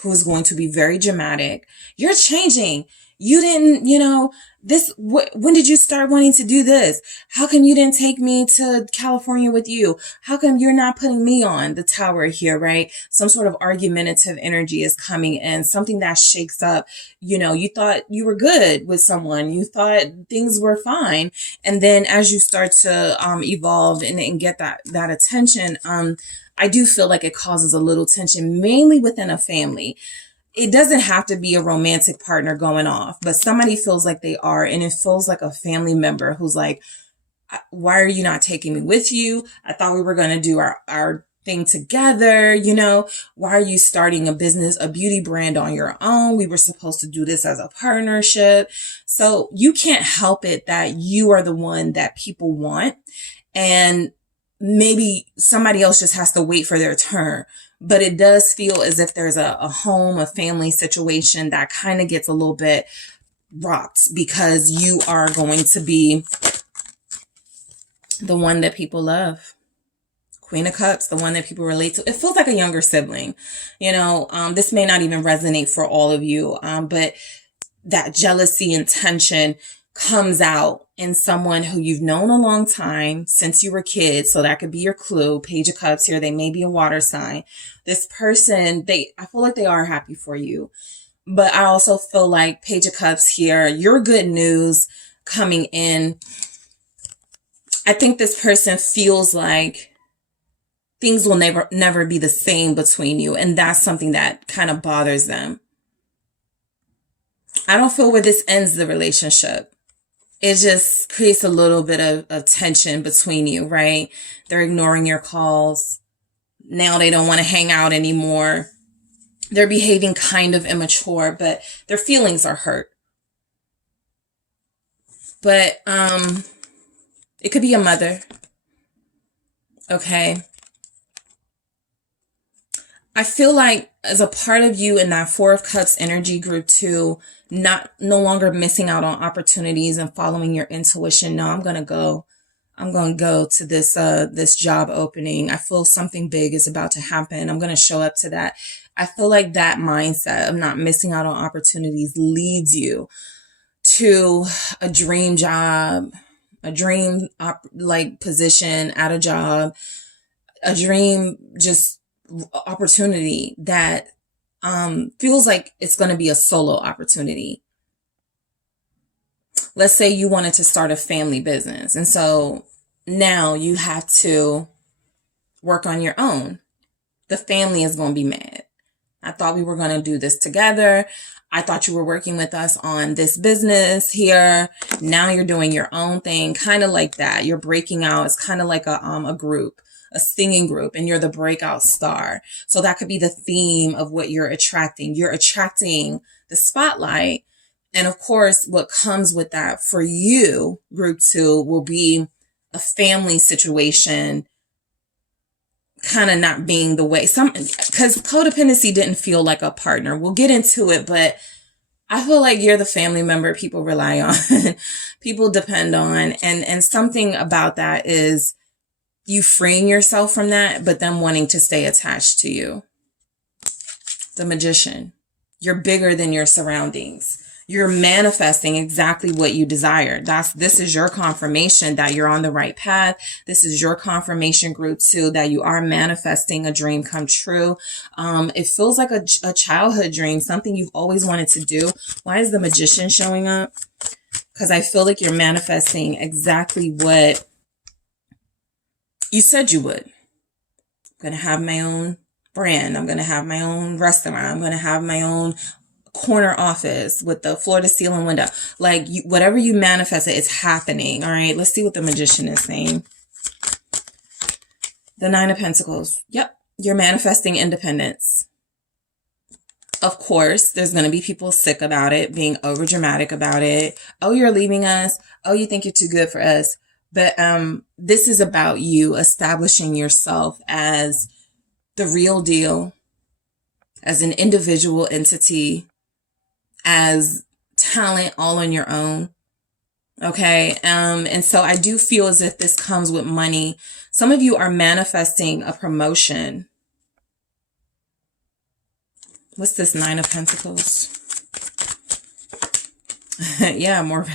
who is going to be very dramatic. You're changing. You didn't, when did you start wanting to do this? How come you didn't take me to California with you? How come you're not putting me on the Tower here, right? Some sort of argumentative energy is coming in, something that shakes up. You thought you were good with someone. You thought things were fine. And then as you start to evolve and get that attention, I do feel like it causes a little tension, mainly within a family. It doesn't have to be a romantic partner going off, but somebody feels like they are, and it feels like a family member who's like, why are you not taking me with you? I thought we were going to do our thing together. Why are you starting a business, a beauty brand on your own? We were supposed to do this as a partnership. So you can't help it that you are the one that people want. And maybe somebody else just has to wait for their turn. But it does feel as if there's a home, a family situation that kind of gets a little bit rocked because you are going to be the one that people love. Queen of Cups, the one that people relate to. It feels like a younger sibling. This may not even resonate for all of you, but that jealousy and tension comes out in someone who you've known a long time since you were kids. So that could be your clue. Page of Cups here. They may be a water sign. This person, I feel like they are happy for you. But I also feel like Page of Cups here, your good news coming in. I think this person feels like things will never be the same between you. And that's something that kind of bothers them. I don't feel where this ends the relationship. It just creates a little bit of tension between you, right? They're ignoring your calls. Now they don't want to hang out anymore. They're behaving kind of immature, but their feelings are hurt. But it could be a mother. Okay. I feel like as a part of you in that Four of Cups energy, group 2, no longer missing out on opportunities and following your intuition. No, I'm going to go to this job opening. I feel something big is about to happen. I'm going to show up to that. I feel like that mindset of not missing out on opportunities leads you to a dream job, a dream position at a job, a dream just opportunity that feels like it's going to be a solo opportunity. Let's say you wanted to start a family business, and so now you have to work on your own. The family is going to be mad. I thought we were going to do this together. I thought you were working with us on this business here. Now you're doing your own thing, kind of like that. You're breaking out. It's kind of like a group, a singing group, and you're the breakout star. So that could be the theme of what you're attracting. You're attracting the spotlight. And of course, what comes with that for you, group 2, will be a family situation kind of not being the way because codependency didn't feel like a partner. We'll get into it, but I feel like you're the family member people rely on, people depend on. And something about that is you freeing yourself from that, but them wanting to stay attached to you. The Magician. You're bigger than your surroundings. You're manifesting exactly what you desire. This is your confirmation that you're on the right path. This is your confirmation group too, that you are manifesting a dream come true. It feels like a childhood dream, something you've always wanted to do. Why is the Magician showing up? Because I feel like you're manifesting exactly what you said you would. I'm going to have my own brand. I'm going to have my own restaurant. I'm going to have my own corner office with the floor to ceiling window. Like whatever you manifest, it's happening. All right. Let's see what the Magician is saying. The Nine of Pentacles. Yep. You're manifesting independence. Of course, there's going to be people sick about it, being over dramatic about it. Oh, you're leaving us. Oh, you think you're too good for us. But this is about you establishing yourself as the real deal, as an individual entity, as talent all on your own. Okay. And so I do feel as if this comes with money. Some of you are manifesting a promotion. What's this Nine of Pentacles? Yeah, more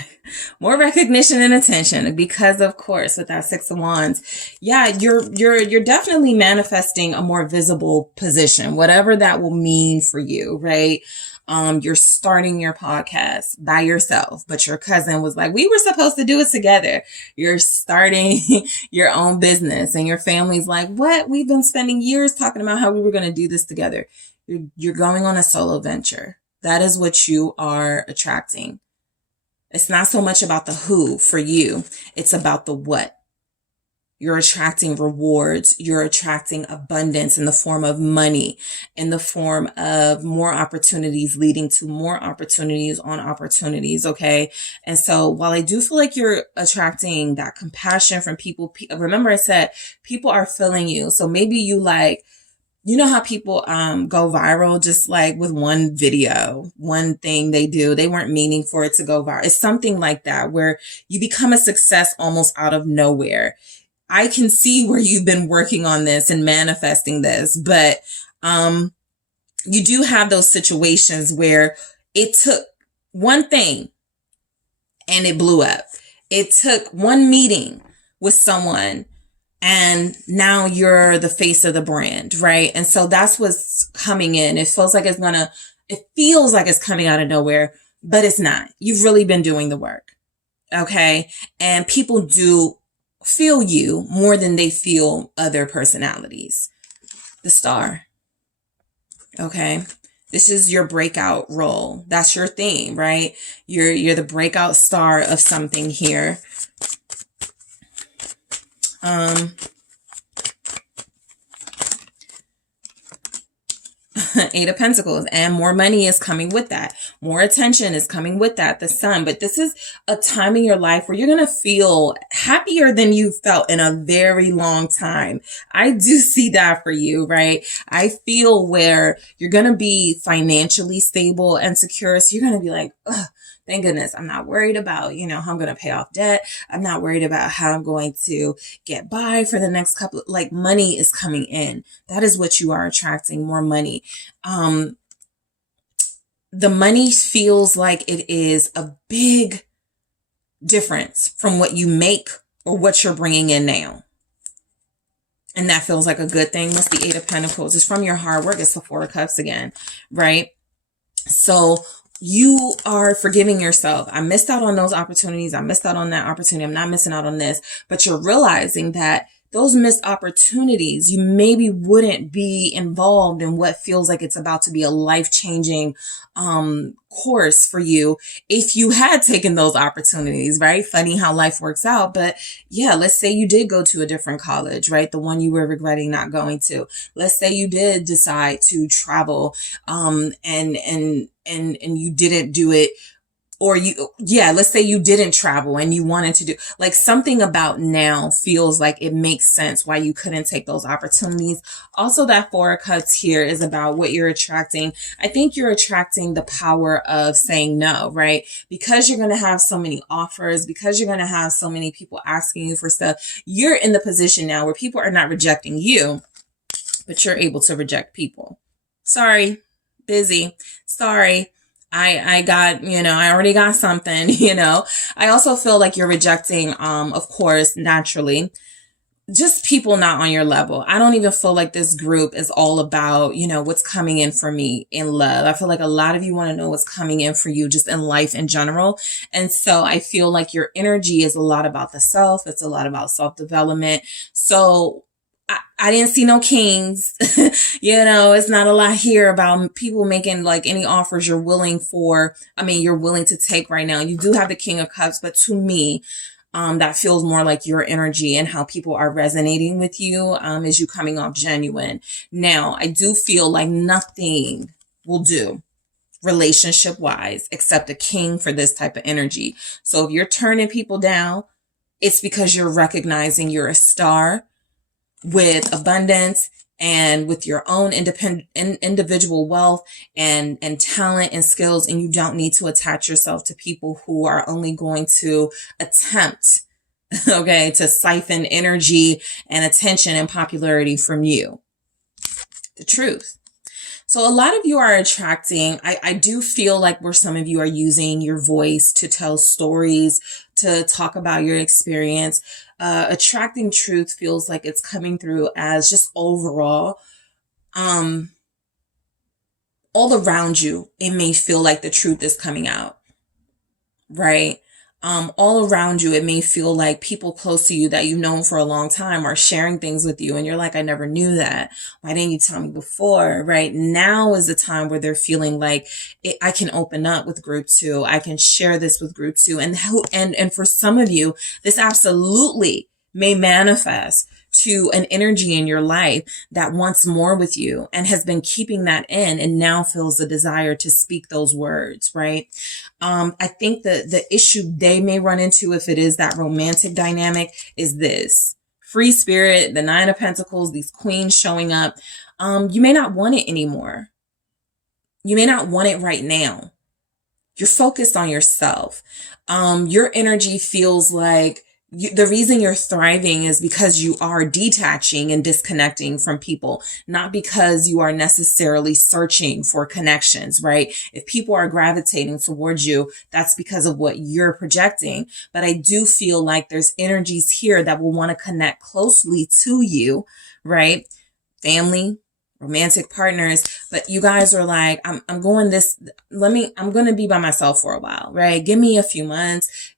recognition and attention, because of course with that Six of Wands, yeah, you're definitely manifesting a more visible position, whatever that will mean for you, right? You're starting your podcast by yourself, but your cousin was like, we were supposed to do it together. You're starting your own business and your family's like, what? We've been spending years talking about how we were going to do this together. You're going on a solo venture. That is what you are attracting. It's not so much about the who for you. It's about the what. You're attracting rewards. You're attracting abundance in the form of money, in the form of more opportunities leading to more opportunities on opportunities. Okay. And so while I do feel like you're attracting that compassion from people, remember I said people are feeling you. So maybe you like, you know how people go viral just like with one video, one thing they do. They weren't meaning for it to go viral. It's something like that where you become a success almost out of nowhere. I can see where you've been working on this and manifesting this, but you do have those situations where it took one thing and it blew up. It took one meeting with someone and now you're the face of the brand, right? And so that's what's coming in. It feels like it's coming out of nowhere, but it's not. You've really been doing the work. Okay. And people do feel you more than they feel other personalities. The Star. Okay. This is your breakout role. That's your theme, right? You're the breakout star of something here. Eight of Pentacles, and more money is coming with that. More attention is coming with that. The Sun. But this is a time in your life where you're going to feel happier than you've felt in a very long time. I do see that for you, right? I feel where you're going to be financially stable and secure. So you're going to be like, ugh, thank goodness I'm not worried about, how I'm going to pay off debt. I'm not worried about how I'm going to get by for the next couple, like money is coming in. That is what you are attracting, more money. The money feels like it is a big difference from what you make or what you're bringing in now. And that feels like a good thing. What's the Eight of Pentacles? It's from your hard work. It's the Four of Cups again, right? So you are forgiving yourself. I missed out on those opportunities. I missed out on that opportunity. I'm not missing out on this, but you're realizing that those missed opportunities, you maybe wouldn't be involved in what feels like it's about to be a life-changing course for you if you had taken those opportunities, right? Funny how life works out. But yeah, let's say you did go to a different college, right? The one you were regretting not going to. Let's say you did decide to travel and you didn't do it, or let's say you didn't travel and you wanted to do, like, something about now feels like it makes sense why you couldn't take those opportunities. Also, that Four of Cups here is about what you're attracting. I think you're attracting the power of saying no, right? Because you're going to have so many offers, because you're going to have so many people asking you for stuff, you're in the position now where people are not rejecting you, but you're able to reject people. Sorry, busy. Sorry. I got, I already got something, I also feel like you're rejecting, of course, naturally, just people not on your level. I don't even feel like this group is all about, what's coming in for me in love. I feel like a lot of you want to know what's coming in for you just in life in general. And so I feel like your energy is a lot about the self. It's a lot about self-development. So I didn't see no kings. It's not a lot here about people making like any offers you're willing to take right now. You do have the King of Cups, but to me, that feels more like your energy and how people are resonating with you, is you coming off genuine. Now, I do feel like nothing will do relationship wise except a king for this type of energy. So if you're turning people down, it's because you're recognizing you're a star with abundance and with your own individual wealth and talent and skills. And you don't need to attach yourself to people who are only going to attempt, to siphon energy and attention and popularity from you. The truth. So a lot of you are attracting, I do feel like where some of you are using your voice to tell stories, to talk about your experience. Attracting truth feels like it's coming through as just overall, all around you, it may feel like the truth is coming out, right? All around you, it may feel like people close to you that you've known for a long time are sharing things with you. And you're like, I never knew that. Why didn't you tell me before? Right now is the time where they're feeling like I can open up with group 2. I can share this with group 2. And for some of you, this absolutely may manifest to an energy in your life that wants more with you and has been keeping that in and now feels the desire to speak those words, right? I think that the issue they may run into, if it is that romantic dynamic, is this. Free spirit, the 9 of Pentacles, these queens showing up. You may not want it anymore. You may not want it right now. You're focused on yourself. Your energy feels like the reason you're thriving is because you are detaching and disconnecting from people, not because you are necessarily searching for connections, right? If people are gravitating towards you, that's because of what you're projecting. But I do feel like there's energies here that will want to connect closely to you, right? Family, romantic partners, but you guys are like, I'm going to be by myself for a while, right? Give me a few months,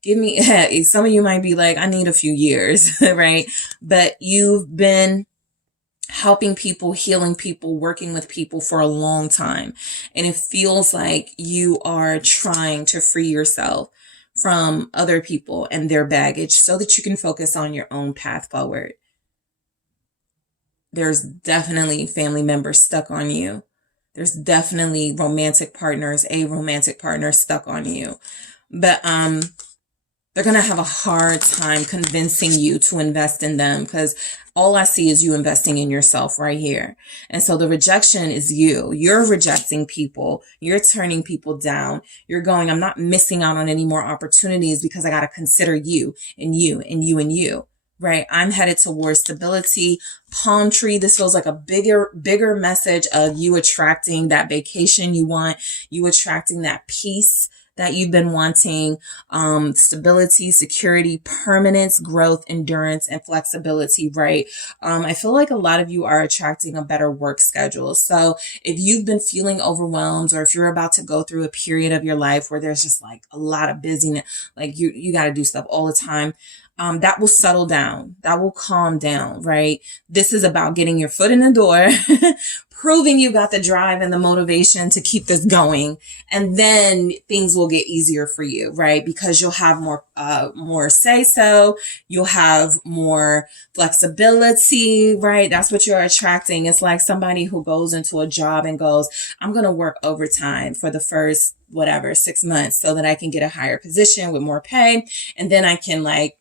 some of you might be like, I need a few years, right? But you've been helping people, healing people, working with people for a long time. And it feels like you are trying to free yourself from other people and their baggage so that you can focus on your own path forward. There's definitely family members stuck on you. There's definitely a romantic partner stuck on you. But they're going to have a hard time convincing you to invest in them because all I see is you investing in yourself right here. And so the rejection is you. You're rejecting people. You're turning people down. You're going, I'm not missing out on any more opportunities because I got to consider you and you and you and you. Right. I'm headed towards stability. Palm tree. This feels like a bigger message of you attracting that vacation you want, you attracting that peace that you've been wanting, stability, security, permanence, growth, endurance, and flexibility, right? I feel like a lot of you are attracting a better work schedule. So if you've been feeling overwhelmed, or if you're about to go through a period of your life where there's just like a lot of busyness, like you got to do stuff all the time, that will settle down. That will calm down, right? This is about getting your foot in the door, proving you got the drive and the motivation to keep this going. And then things will get easier for you, right? Because you'll have more say so. You'll have more flexibility, right? That's what you're attracting. It's like somebody who goes into a job and goes, I'm going to work overtime for the first whatever, 6 months so that I can get a higher position with more pay. And then I can like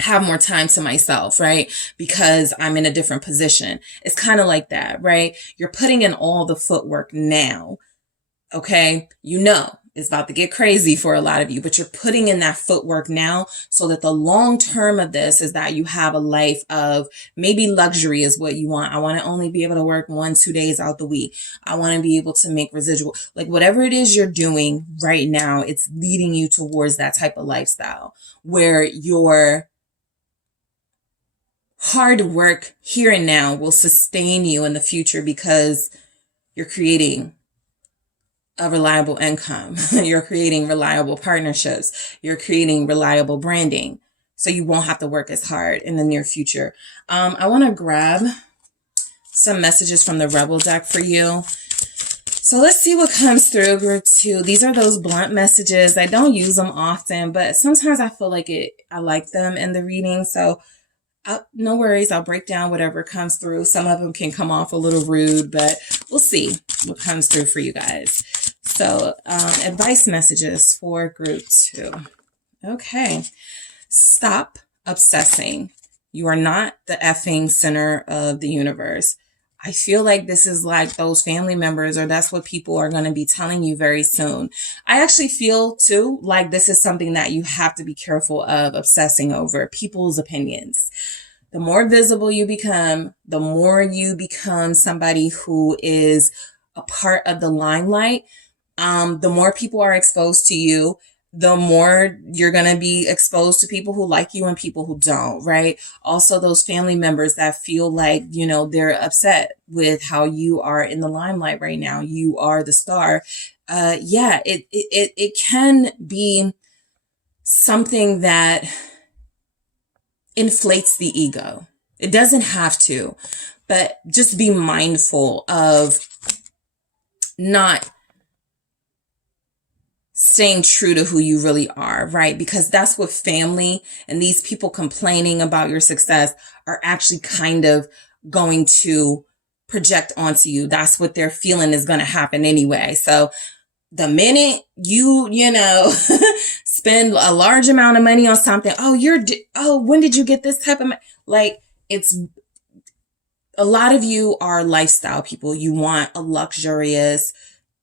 have more time to myself, right? Because I'm in a different position. It's kind of like that, right? You're putting in all the footwork now. Okay. You know, it's about to get crazy for a lot of you, but you're putting in that footwork now so that the long term of this is that you have a life of maybe luxury is what you want. I want to only be able to work 1-2 days out the week. I want to be able to make residual, like whatever it is you're doing right now, it's leading you towards that type of lifestyle where your hard work here and now will sustain you in the future because you're creating a reliable income. You're creating reliable partnerships. You're creating reliable branding. So you won't have to work as hard in the near future. I want to grab some messages from the Rebel deck for you. So let's see what comes through, group 2. These are those blunt messages. I don't use them often, but sometimes I feel like I like them in the reading. So no worries. I'll break down whatever comes through. Some of them can come off a little rude, but we'll see what comes through for you guys. So advice messages for group 2. Okay. Stop obsessing. You are not the effing center of the universe. I feel like this is like those family members, or that's what people are going to be telling you very soon. I actually feel too like this is something that you have to be careful of obsessing over, people's opinions. The more visible you become, the more you become somebody who is a part of the limelight, the more people are exposed to you, the more you're going to be exposed to people who like you and people who don't, right? Also, those family members that feel like, you know, they're upset with how you are in the limelight right now. You are the star. It can be something that inflates the ego. It doesn't have to, but just be mindful of not staying true to who you really are, right? Because that's what family and these people complaining about your success are actually kind of going to project onto you. That's what they're feeling is going to happen anyway. So the minute you spend a large amount of money on something, when did you get this type of like, it's a lot of you are lifestyle people. You want a luxurious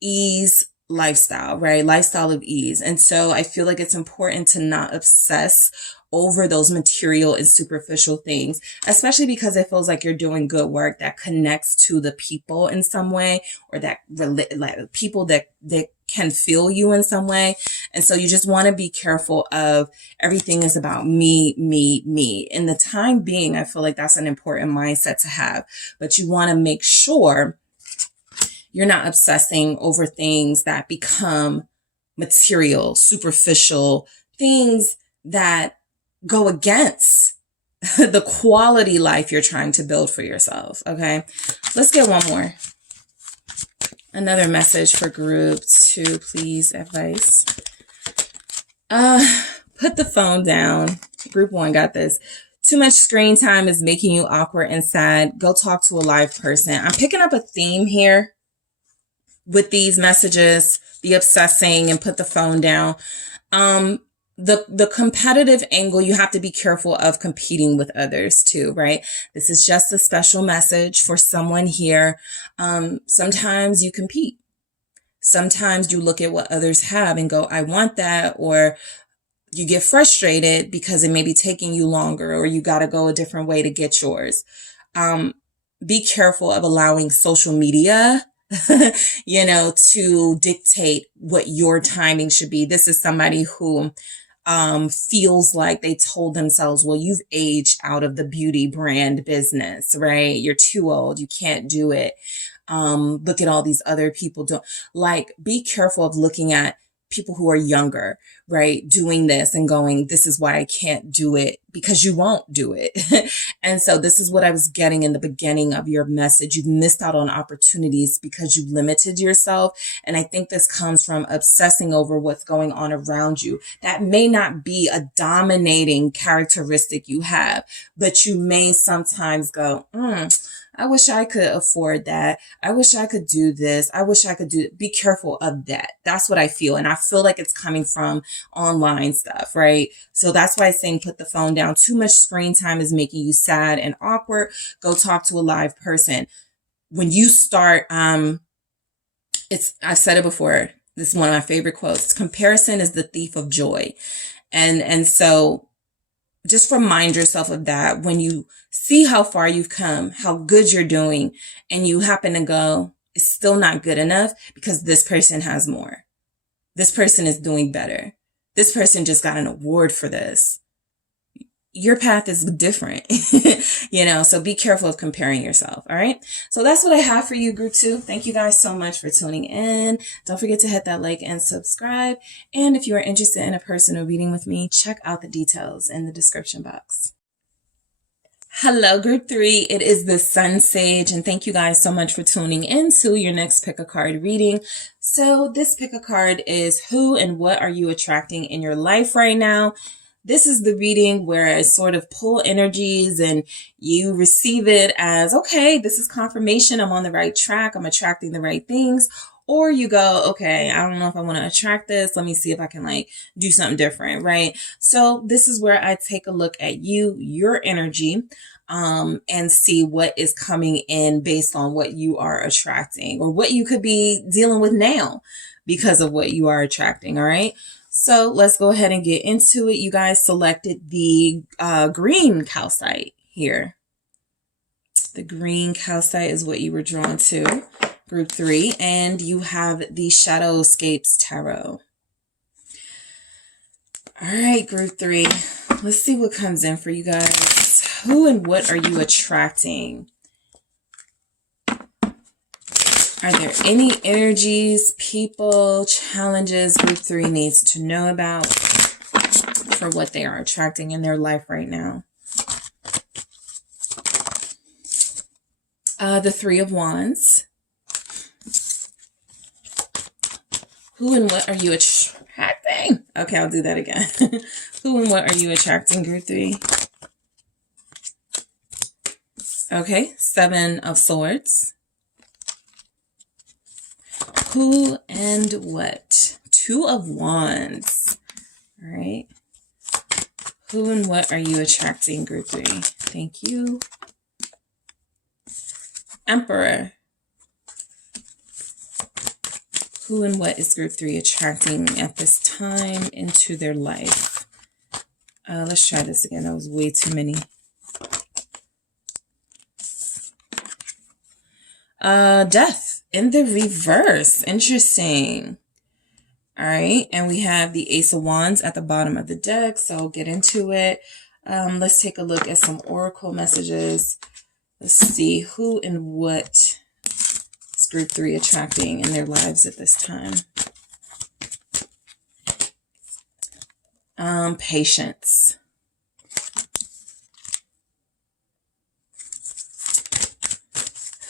ease lifestyle, right? Lifestyle of ease. And so I feel like it's important to not obsess over those material and superficial things, especially because it feels like you're doing good work that connects to the people in some way, or that like people that can feel you in some way. And so you just want to be careful of everything is about me, me, me. In the time being, I feel like that's an important mindset to have, but you want to make sure you're not obsessing over things that become material, superficial, things that go against the quality life you're trying to build for yourself. Okay, let's get one more. Another message for group 2, please. Advice. Put the phone down. Group 1 got this. Too much screen time is making you awkward and sad. Go talk to a live person. I'm picking up a theme here with these messages, the obsessing and put the phone down. The competitive angle, you have to be careful of competing with others too, right? This is just a special message for someone here. Sometimes you compete. Sometimes you look at what others have and go, I want that, or you get frustrated because it may be taking you longer, or you got to go a different way to get yours. Be careful of allowing social media to dictate what your timing should be. This is somebody who feels like they told themselves, well, you've aged out of the beauty brand business, right? You're too old. You can't do it. Look at all these other people be careful of looking at people who are younger, right? Doing this and going, this is why I can't do it, because you won't do it. And so this is what I was getting in the beginning of your message. You've missed out on opportunities because you limited yourself. And I think this comes from obsessing over what's going on around you. That may not be a dominating characteristic you have, but you may sometimes go, I wish I could afford that. I wish I could do this. I wish I could do it. Be careful of that. That's what I feel. And I feel like it's coming from online stuff, right? So that's why I'm saying put the phone down. Too much screen time is making you sad and awkward. Go talk to a live person. When you start, I've said it before. This is one of my favorite quotes. Comparison is the thief of joy. And so just remind yourself of that when you see how far you've come, how good you're doing, and you happen to go, it's still not good enough because this person has more. This person is doing better. This person just got an award for this. Your path is different, so be careful of comparing yourself. All right. So that's what I have for you, group 2. Thank you guys so much for tuning in. Don't forget to hit that like and subscribe. And if you are interested in a personal reading with me, check out the details in the description box. Hello, group 3. It is the SunSage, and thank you guys so much for tuning in to your next pick a card reading. So this pick a card is who and what are you attracting in your life right now? This is the reading where I sort of pull energies and you receive it as, okay, this is confirmation. I'm on the right track. I'm attracting the right things. Or you go, okay, I don't know if I want to attract this. Let me see if I can do something different, right? So this is where I take a look at your energy, and see what is coming in based on what you are attracting or what you could be dealing with now because of what you are attracting. All right. So let's go ahead and get into it. You guys selected the green calcite here. The green calcite is what you were drawn to, group 3, and you have the Shadowscapes Tarot. All right, group 3, let's see what comes in for you guys. Who and what are you attracting? Are there any energies, people, challenges group 3 needs to know about for what they are attracting in their life right now? The 3 of Wands. Who and what are you attracting? Okay, I'll do that again. Who and what are you attracting, group 3? Okay, 7 of Swords. Who and what? 2 of Wands. All right. Who and what are you attracting, group 3? Thank you. Emperor. Who and what is group 3 attracting at this time into their life? Let's try this again. That was way too many. Death in the reverse. Interesting. All right. And we have the Ace of Wands at the bottom of the deck. So I'll get into it. Let's take a look at some oracle messages. Let's see who and what is group 3 attracting in their lives at this time. Patience.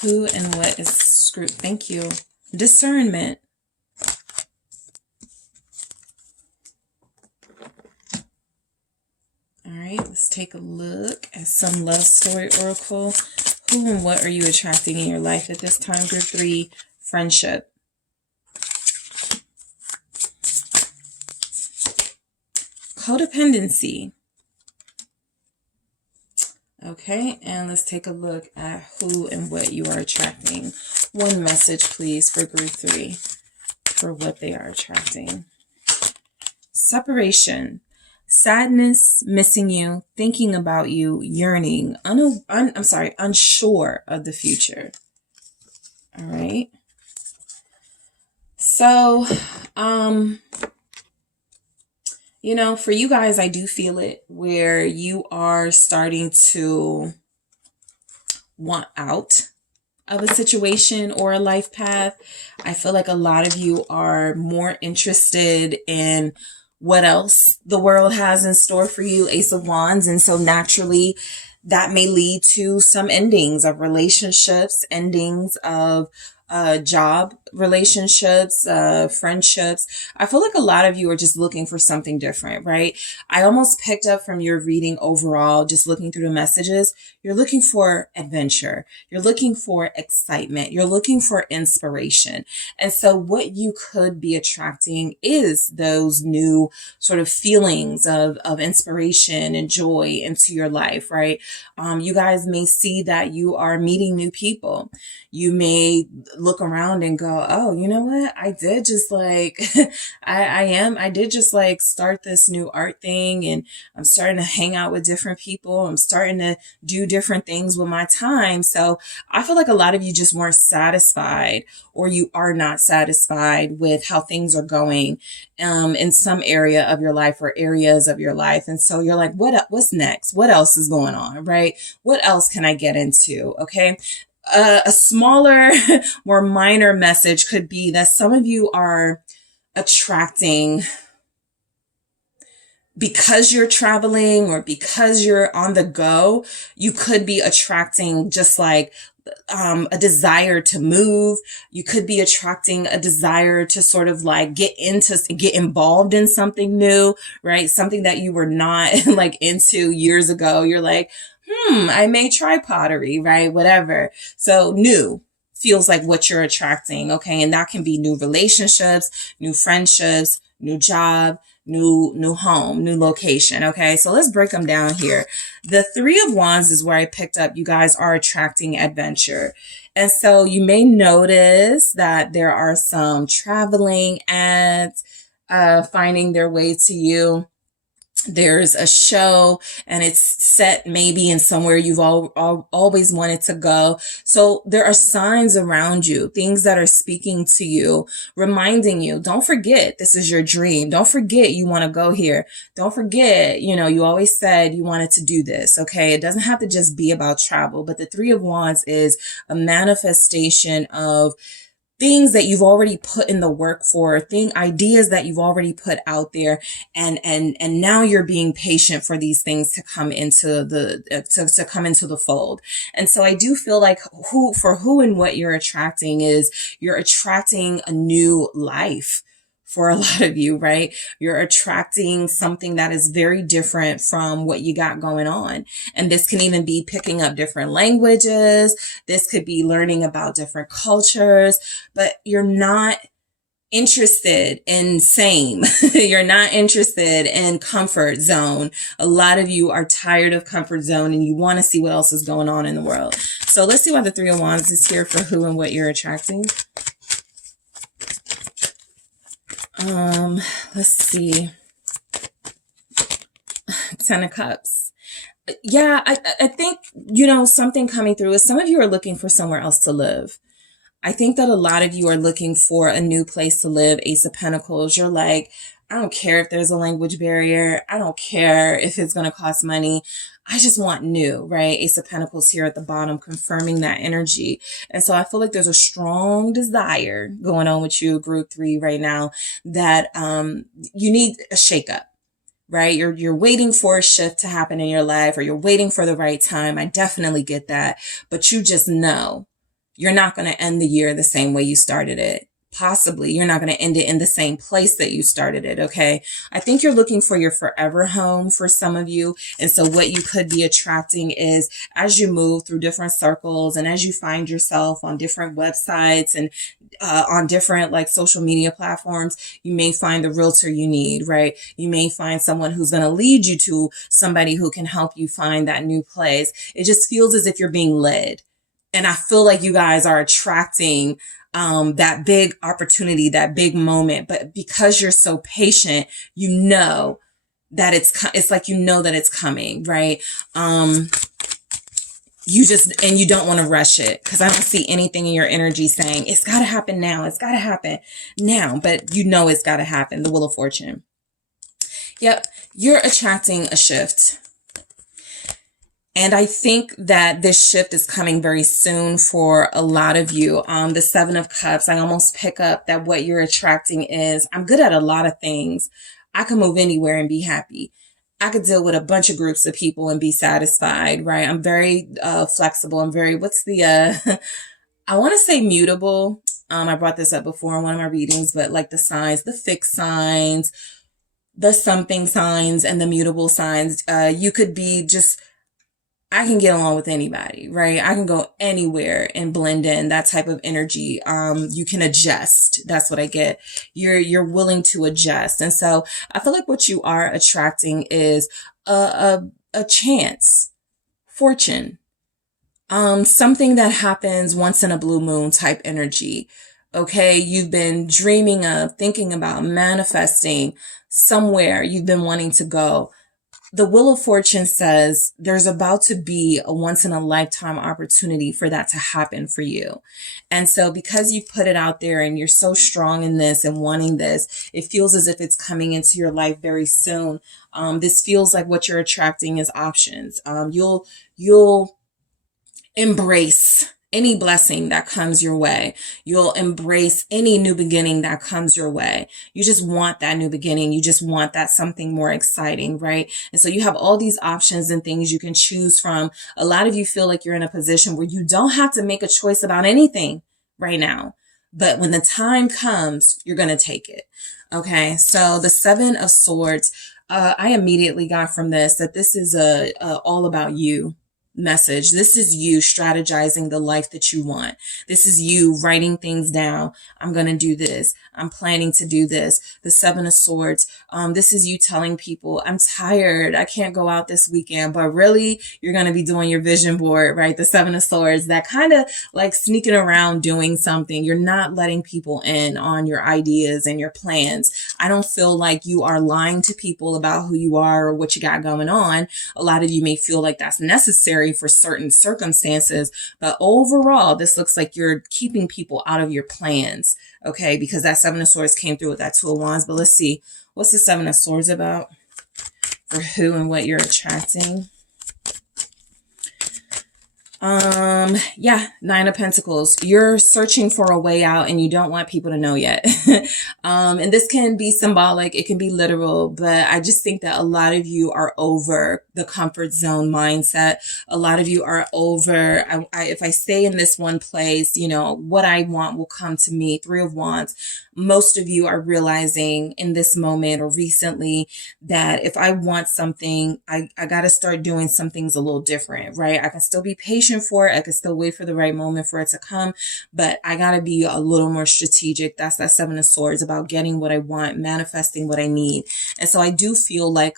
Who and what is group? Thank you. Discernment. All right, let's take a look at some love story oracle. Who and what are you attracting in your life at this time, group 3? Friendship. Codependency. Okay, and let's take a look at who and what you are attracting. One message, please, for group 3 for what they are attracting. Separation. Sadness, missing you, thinking about you, yearning, unsure of the future. All right. So, for you guys, I do feel it where you are starting to want out of a situation or a life path. I feel like a lot of you are more interested in what else the world has in store for you, Ace of Wands. And so naturally, that may lead to some endings of relationships, endings of job relationships, friendships. I feel like a lot of you are just looking for something different, right? I almost picked up from your reading overall, just looking through the messages, you're looking for adventure. You're looking for excitement. You're looking for inspiration. And so what you could be attracting is those new sort of feelings of inspiration and joy into your life, right? You guys may see that you are meeting new people. You may look around and go, oh, you know what? I did just like, I did just like start this new art thing, and I'm starting to hang out with different people. I'm starting to do different things with my time. So I feel like a lot of you just weren't satisfied, or you are not satisfied with how things are going, in some area of your life or areas of your life. And so you're like, what's next? What else is going on? Right? What else can I get into? Okay. A smaller, more minor message could be that some of you are attracting, because you're traveling or because you're on the go, you could be attracting just like a desire to move. You could be attracting a desire to sort of like get involved in something new, right? Something that you were not like into years ago. You're like, I may try pottery, right? Whatever. So new feels like what you're attracting. Okay. And that can be new relationships, new friendships, new job, new home, new location. Okay. So let's break them down here. The Three of Wands is where I picked up. You guys are attracting adventure. And so you may notice that there are some traveling ads, finding their way to you. There's a show and it's set maybe in somewhere you've always wanted to go. So there are signs around you, things that are speaking to you, reminding you, don't forget, this is your dream. Don't forget you want to go here. Don't forget, you always said you wanted to do this. Okay. It doesn't have to just be about travel, but the Three of Wands is a manifestation of things that you've already put in the work for, ideas that you've already put out there. And now you're being patient for these things to come into to come into the fold. And so I do feel like who and what you're attracting is you're attracting a new life. For a lot of you, right? You're attracting something that is very different from what you got going on. And this can even be picking up different languages. This could be learning about different cultures, but you're not interested in same. You're not interested in comfort zone. A lot of you are tired of comfort zone and you want to see what else is going on in the world. So let's see why the Three of Wands is here for who and what you're attracting. Let's see. Ten of Cups. Yeah, I think, something coming through is some of you are looking for somewhere else to live. I think that a lot of you are looking for a new place to live. Ace of Pentacles. You're like, I don't care if there's a language barrier. I don't care if it's going to cost money. I just want new, right? Ace of Pentacles here at the bottom, confirming that energy. And so I feel like there's a strong desire going on with you, group 3 right now, that you need a shakeup, right? You're waiting for a shift to happen in your life, or you're waiting for the right time. I definitely get that. But you just know you're not going to end the year the same way you started it. Possibly you're not going to end it in the same place that you started it. Okay. I think you're looking for your forever home for some of you. And so what you could be attracting is, as you move through different circles and as you find yourself on different websites and on different like social media platforms, you may find the realtor you need, right? You may find someone who's going to lead you to somebody who can help you find that new place. It just feels as if you're being led. And I feel like you guys are attracting that big opportunity, that big moment. But because you're so patient, you know that it's like, that it's coming, right? You don't want to rush it, because I don't see anything in your energy saying it's got to happen now. It's got to happen now, but it's got to happen. The Wheel of Fortune. Yep. You're attracting a shift. And I think that this shift is coming very soon for a lot of you. The Seven of Cups, I almost pick up that what you're attracting is, I'm good at a lot of things. I can move anywhere and be happy. I could deal with a bunch of groups of people and be satisfied, right? I'm very flexible. I'm very, I want to say mutable. I brought this up before in one of my readings, but like the signs, the fixed signs, the something signs, and the mutable signs, you could be just, I can get along with anybody, right? I can go anywhere and blend in, that type of energy. You can adjust. That's what I get. You're willing to adjust. And so I feel like what you are attracting is a chance, fortune, something that happens once in a blue moon type energy. Okay. You've been dreaming of, thinking about, manifesting somewhere you've been wanting to go. The Wheel of Fortune says there's about to be a once in a lifetime opportunity for that to happen for you. And so because you put it out there and you're so strong in this and wanting this, it feels as if it's coming into your life very soon. This feels like what you're attracting is options. You'll embrace any blessing that comes your way. You'll embrace any new beginning that comes your way. You just want that new beginning. You just want that something more exciting, right? And so you have all these options and things you can choose from. A lot of you feel like you're in a position where you don't have to make a choice about anything right now. But when the time comes, you're going to take it. Okay. So the Seven of Swords, I immediately got from this that this is a all about you message. This is you strategizing the life that you want. This is you writing things down. I'm going to do this. I'm planning to do this. The Seven of Swords. This is you telling people, I'm tired. I can't go out this weekend, but really you're going to be doing your vision board, right? The Seven of Swords, that kind of like sneaking around doing something. You're not letting people in on your ideas and your plans. I don't feel like you are lying to people about who you are or what you got going on. A lot of you may feel like that's necessary for certain circumstances, but overall, this looks like you're keeping people out of your plans, okay? Because that Seven of Swords came through with that Two of Wands, but let's see. What's the Seven of Swords about for who and what you're attracting? Yeah, Nine of Pentacles. You're searching for a way out and you don't want people to know yet. And this can be symbolic. It can be literal, but I just think that a lot of you are over the comfort zone mindset. A lot of you are over, if I stay in this one place, you know, what I want will come to me. Three of Wands. Most of you are realizing in this moment or recently that if I want something, I got to start doing some things a little different, right? I can still be patient for it. I can still wait for the right moment for it to come, but I got to be a little more strategic. That's that Seven of Swords, about getting what I want, manifesting what I need. And so I do feel like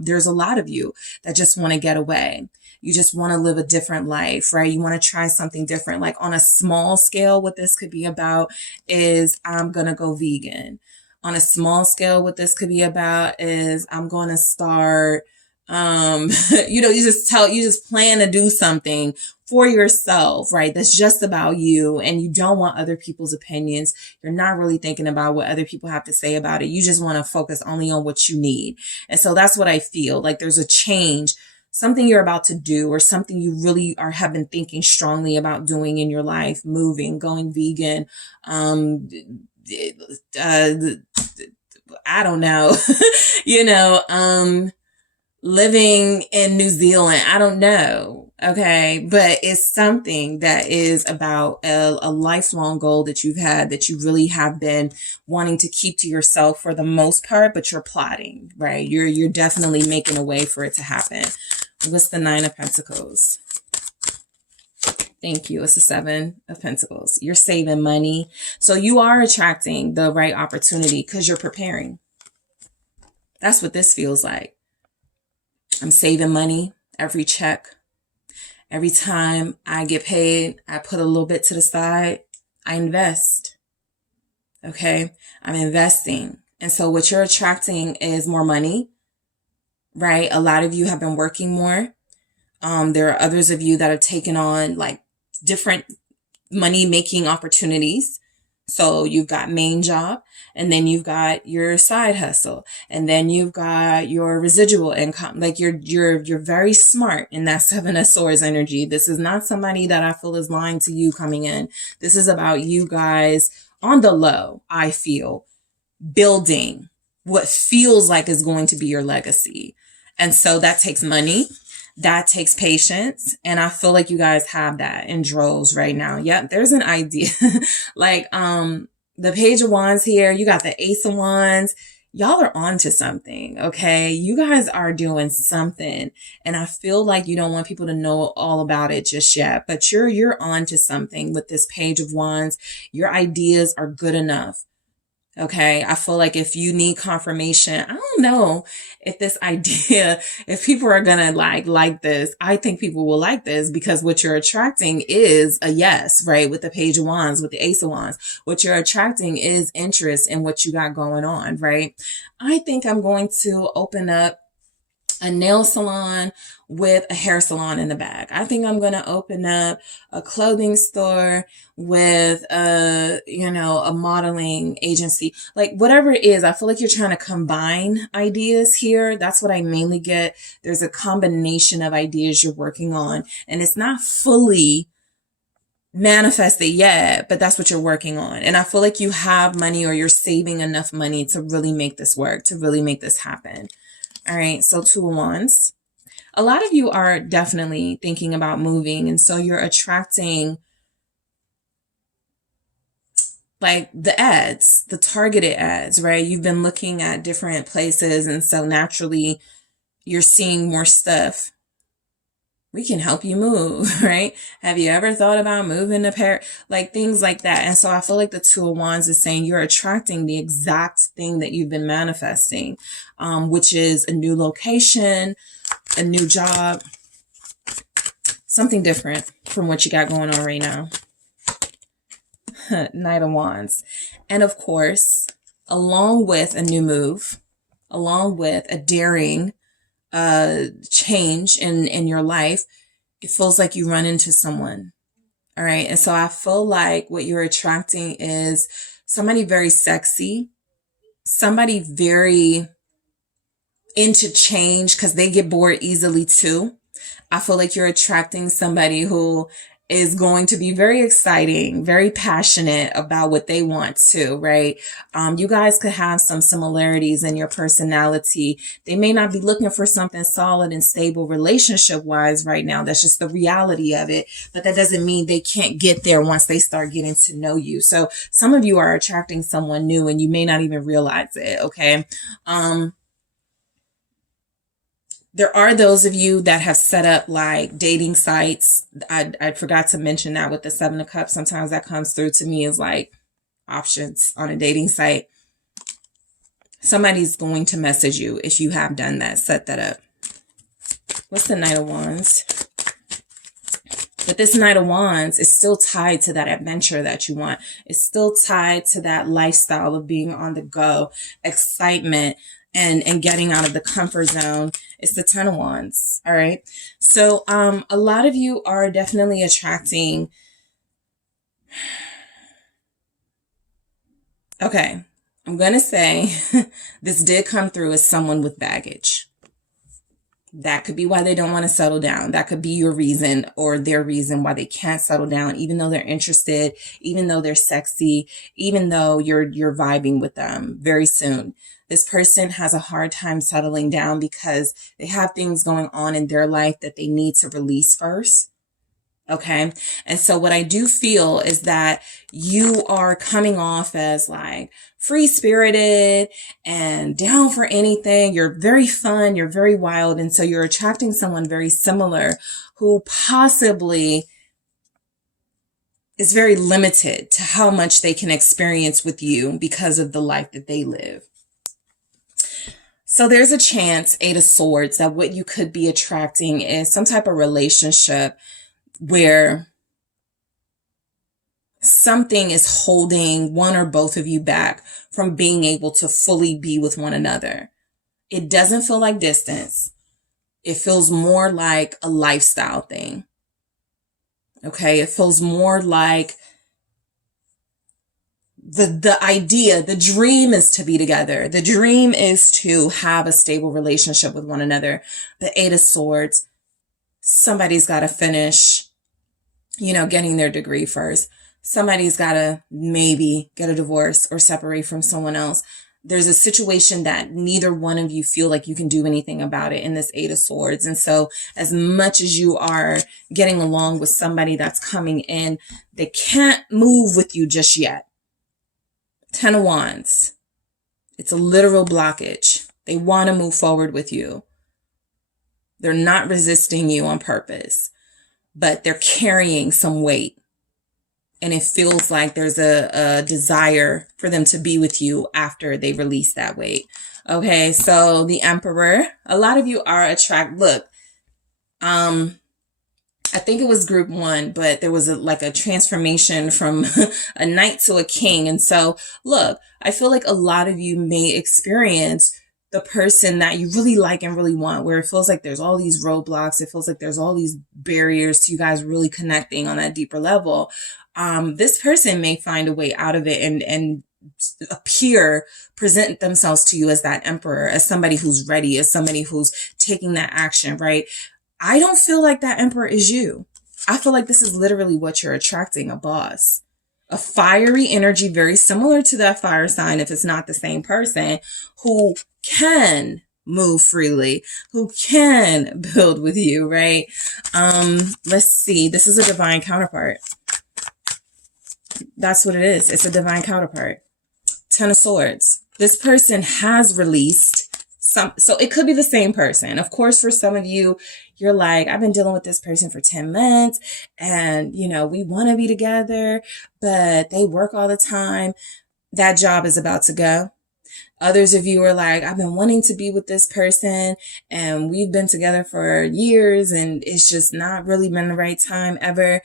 there's a lot of you that just want to get away. You just want to live a different life, right? You want to try something different. Like on a small scale, what this could be about is I'm going to go vegan. On a small scale, what this could be about is I'm going to start, you know, you just plan to do something for yourself, right? That's just about you, and you don't want other people's opinions. You're not really thinking about what other people have to say about it. You just want to focus only on what you need. And so that's what I feel like. There's a change, something you're about to do, or something you really have been thinking strongly about doing in your life, moving, going vegan, I don't know, you know, living in New Zealand. I don't know. Okay. But it's something that is about a lifelong goal that you've had, that you really have been wanting to keep to yourself for the most part, but you're plotting, right? You're definitely making a way for it to happen. What's the Nine of Pentacles? Thank you. It's the Seven of Pentacles. You're saving money. So you are attracting the right opportunity because you're preparing. That's what this feels like. I'm saving money every check. Every time I get paid, I put a little bit to the side. I invest. Okay. I'm investing. And so what you're attracting is more money, right? A lot of you have been working more. There are others of you that have taken on like different money making opportunities. So you've got main job, and then you've got your side hustle, and then you've got your residual income. Like you're very smart in that Seven of Swords energy. This is not somebody that I feel is lying to you coming in. This is about you guys on the low, I feel, building what feels like is going to be your legacy. And so that takes money. That takes patience. And I feel like you guys have that in droves right now. Yep. There's an idea. Like, the Page of Wands here, you got the Ace of Wands. Y'all are on to something, okay? You guys are doing something. And I feel like you don't want people to know all about it just yet, but you're on to something with this Page of Wands. Your ideas are good enough. Okay. I feel like if you need confirmation, I don't know if this idea, if people are going to like this, I think people will like this because what you're attracting is a yes, right? With the Page of Wands, with the Ace of Wands, what you're attracting is interest in what you got going on, right? I think I'm going to open up a nail salon with a hair salon in the back. I think I'm going to open up a clothing store with a modeling agency, like whatever it is. I feel like you're trying to combine ideas here. That's what I mainly get. There's a combination of ideas you're working on, and it's not fully manifested yet, but that's what you're working on. And I feel like you have money, or you're saving enough money to really make this work, to really make this happen. All right, so 2 of Wands. A lot of you are definitely thinking about moving, and so you're attracting like the ads, the targeted ads, right? You've been looking at different places, and so naturally you're seeing more stuff. We can help you move, right? Have you ever thought about moving to Paris? Like things like that. And so I feel like the 2 of Wands is saying you're attracting the exact thing that you've been manifesting, which is a new location, a new job, something different from what you got going on right now. Knight of Wands. And of course, along with a new move, along with a daring change in your life, it feels like you run into someone. All right. And so I feel like what you're attracting is somebody very sexy, somebody very into change because they get bored easily too. I feel like you're attracting somebody who is going to be very exciting, very passionate about what they want to, right? You guys could have some similarities in your personality. They may not be looking for something solid and stable relationship wise right now. That's just the reality of it. But that doesn't mean they can't get there once they start getting to know you. So some of you are attracting someone new and you may not even realize it. Okay. There are those of you that have set up like dating sites. I forgot to mention that with the 7 of Cups. Sometimes that comes through to me as like options on a dating site. Somebody's going to message you if you have done that, set that up. What's the Knight of Wands? But this Knight of Wands is still tied to that adventure that you want. It's still tied to that lifestyle of being on the go, excitement, and getting out of the comfort zone. It's the 10 of Wands. All right. So, a lot of you are definitely attracting. Okay. I'm going to say this did come through as someone with baggage. That could be why they don't want to settle down. That could be your reason or their reason why they can't settle down, even though they're interested, even though they're sexy, even though you're vibing with them very soon. This person has a hard time settling down because they have things going on in their life that they need to release first. Okay. And so what I do feel is that you are coming off as like free spirited and down for anything. You're very fun. You're very wild. And so you're attracting someone very similar who possibly is very limited to how much they can experience with you because of the life that they live. So there's a chance, 8 of Swords, that what you could be attracting is some type of relationship where something is holding one or both of you back from being able to fully be with one another. It doesn't feel like distance. It feels more like a lifestyle thing. Okay. It feels more like the idea, the dream is to be together. The dream is to have a stable relationship with one another. The 8 of Swords, somebody's got to finish, getting their degree first. Somebody's got to maybe get a divorce or separate from someone else. there's a situation that neither one of you feel like you can do anything about it in this Eight of Swords. And so as much as you are getting along with somebody that's coming in, they can't move with you just yet. Ten of Wands. It's a literal blockage. They want to move forward with you. They're not resisting you on purpose, but they're carrying some weight. And it feels like there's a desire for them to be with you after they release that weight. Okay, so the Emperor, a lot of you are look, I think it was group 1, but there was a transformation from a knight to a king. And so look, I feel like a lot of you may experience the person that you really like and really want, where it feels like there's all these roadblocks. It feels like there's all these barriers to you guys really connecting on that deeper level. This person may find a way out of it and present themselves to you as that Emperor, as somebody who's ready, as somebody who's taking that action, right? I don't feel like that Emperor is you. I feel like this is literally what you're attracting, a boss. A fiery energy, very similar to that fire sign, if it's not the same person, who can move freely, who can build with you, right? Let's see. This is a divine counterpart. That's what it is. It's a divine counterpart. Ten of Swords. This person has released so it could be the same person. Of course, for some of you, you're like, I've been dealing with this person for 10 months and, we want to be together, but they work all the time. That job is about to go. Others of you are like, I've been wanting to be with this person and we've been together for years and it's just not really been the right time ever.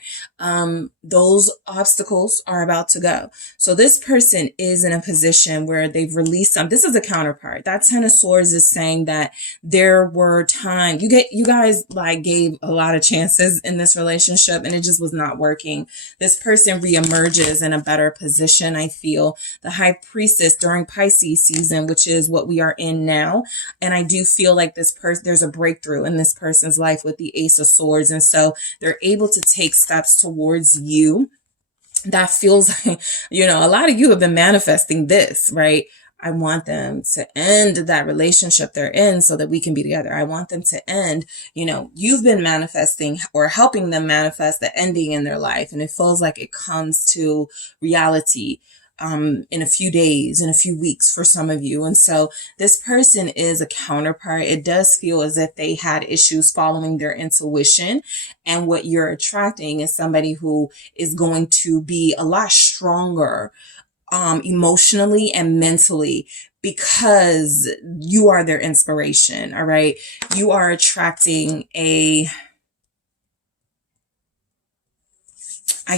Those obstacles are about to go. So this person is in a position where they've released some. This is a counterpart. That Ten of Swords is saying that there were times you guys gave a lot of chances in this relationship and it just was not working. This person reemerges in a better position. I feel the High Priestess during Pisces season, which is what we are in now. And I do feel like there's a breakthrough in this person's life with the Ace of Swords. And so they're able to take steps towards you. That feels like, a lot of you have been manifesting this, right? I want them to end that relationship they're in so that we can be together. I want them to end, you've been manifesting or helping them manifest the ending in their life. And it feels like it comes to reality in a few days, in a few weeks for some of you. And so this person is a counterpart. It does feel as if they had issues following their intuition. And what you're attracting is somebody who is going to be a lot stronger emotionally and mentally, because you are their inspiration. All right. You are attracting I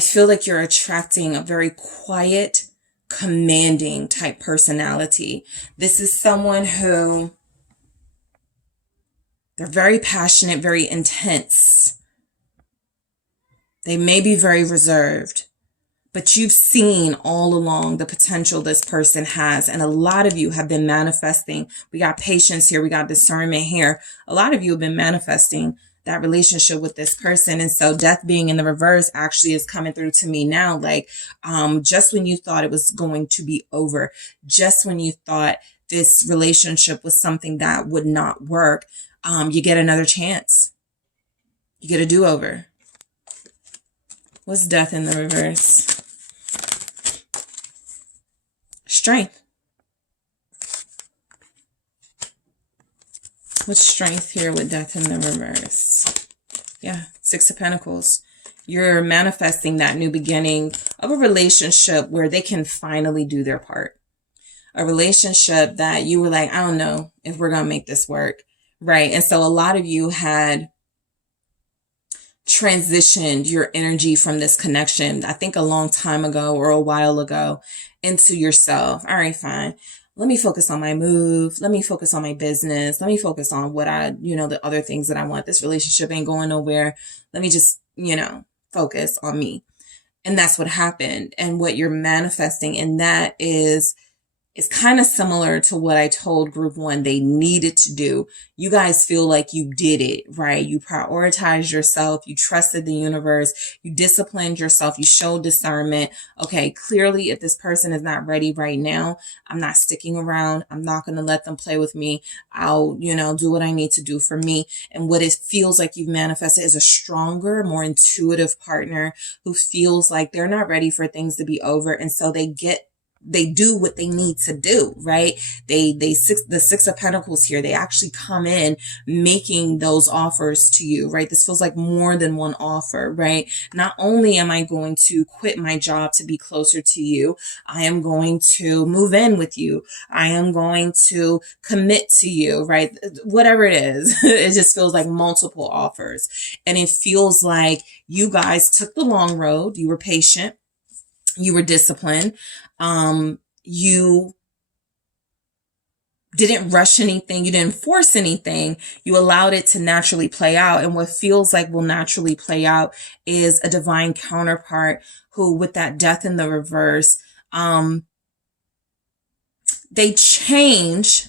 feel like you're attracting a very quiet, commanding type personality. This is someone who they're very passionate, very intense. They may be very reserved, but you've seen all along the potential this person has. And a lot of you have been manifesting. We got patience here. We got discernment here. A lot of you have been manifesting that relationship with this person. And so death being in the reverse actually is coming through to me now. Just when you thought it was going to be over, just when you thought this relationship was something that would not work, you get another chance. You get a do-over. What's death in the reverse? Strength. What's strength here with death in the reverse? Yeah, Six of Pentacles. You're manifesting that new beginning of a relationship where they can finally do their part. A relationship that you were like, I don't know if we're going to make this work. Right. And so a lot of you had transitioned your energy from this connection, I think a long time ago or a while ago, into yourself. All right, fine. Let me focus on my move. Let me focus on my business. Let me focus on what the other things that I want. This relationship ain't going nowhere. Let me just, focus on me. And that's what happened. And what you're manifesting in that is It's kind of similar to what I told group one they needed to do. You guys feel like you did it, right? You prioritized yourself. You trusted the universe. You disciplined yourself. You showed discernment. Okay, clearly, if this person is not ready right now, I'm not sticking around. I'm not going to let them play with me. I'll, do what I need to do for me. And what it feels like you've manifested is a stronger, more intuitive partner who feels like they're not ready for things to be over. And so they do what they need to do, right? The Six of Pentacles here, they actually come in making those offers to you, right? This feels like more than one offer, right? Not only am I going to quit my job to be closer to you, I am going to move in with you. I am going to commit to you, right? Whatever it is, it just feels like multiple offers. And it feels like you guys took the long road. You were patient. You were disciplined. You didn't rush anything. You didn't force anything. You allowed it to naturally play out. And what feels like will naturally play out is a divine counterpart who, with that death in the reverse, they change.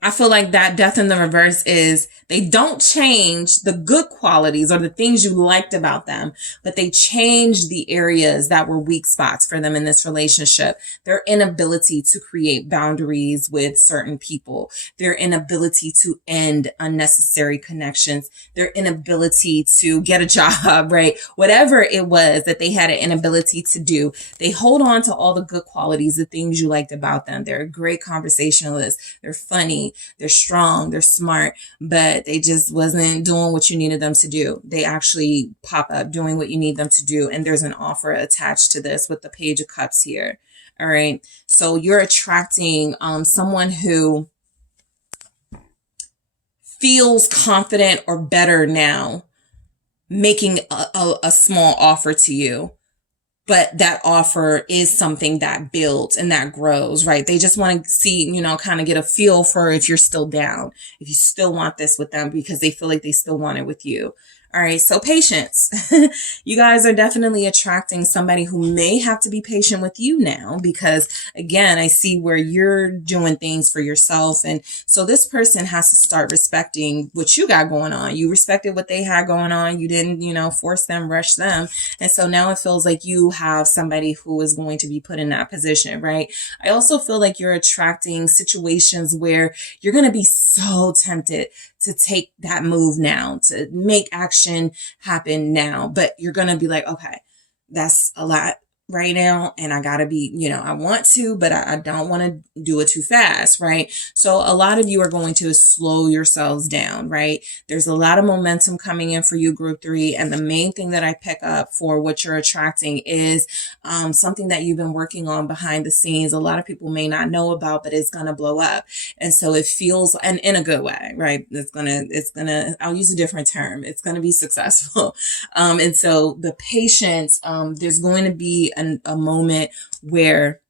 I feel like that death in the reverse is they don't change the good qualities or the things you liked about them, but they change the areas that were weak spots for them in this relationship. Their inability to create boundaries with certain people, their inability to end unnecessary connections, their inability to get a job, right? Whatever it was that they had an inability to do, they hold on to all the good qualities, the things you liked about them. They're a great conversationalist. They're funny. They're strong, they're smart, but they just wasn't doing what you needed them to do. They actually pop up doing what you need them to do. And there's an offer attached to this with the Page of Cups here. All right. So you're attracting someone who feels confident or better now, making a small offer to you. But that offer is something that builds and that grows, right? They just want to see, kind of get a feel for if you're still down, if you still want this with them because they feel like they still want it with you. All right. So patience. You guys are definitely attracting somebody who may have to be patient with you now because, again, I see where you're doing things for yourself. And so this person has to start respecting what you got going on. You respected what they had going on. You didn't, force them, rush them. And so now it feels like you have somebody who is going to be put in that position, right? I also feel like you're attracting situations where you're going to be so tempted to take that move now, to make action happen now. But you're going to be like, okay, that's a lot right now. And I gotta be, I want to, but I don't want to do it too fast, right? So a lot of you are going to slow yourselves down, right? There's a lot of momentum coming in for you, group 3. And the main thing that I pick up for what you're attracting is something that you've been working on behind the scenes. A lot of people may not know about, but it's going to blow up. And so it feels, and in a good way, right? It's gonna, I'll use a different term. It's going to be successful. And so the patience, there's going to be a moment where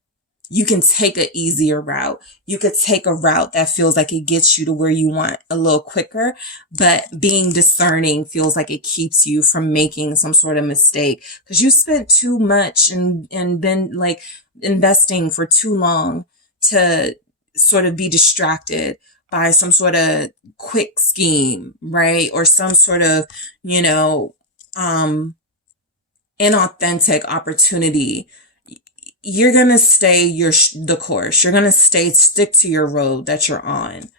you can take an easier route. You could take a route that feels like it gets you to where you want a little quicker, but being discerning feels like it keeps you from making some sort of mistake because you spent too much and been like investing for too long to sort of be distracted by some sort of quick scheme, right? Or some sort of, inauthentic opportunity. You're going to stay the course. You're going to stick to your road that you're on.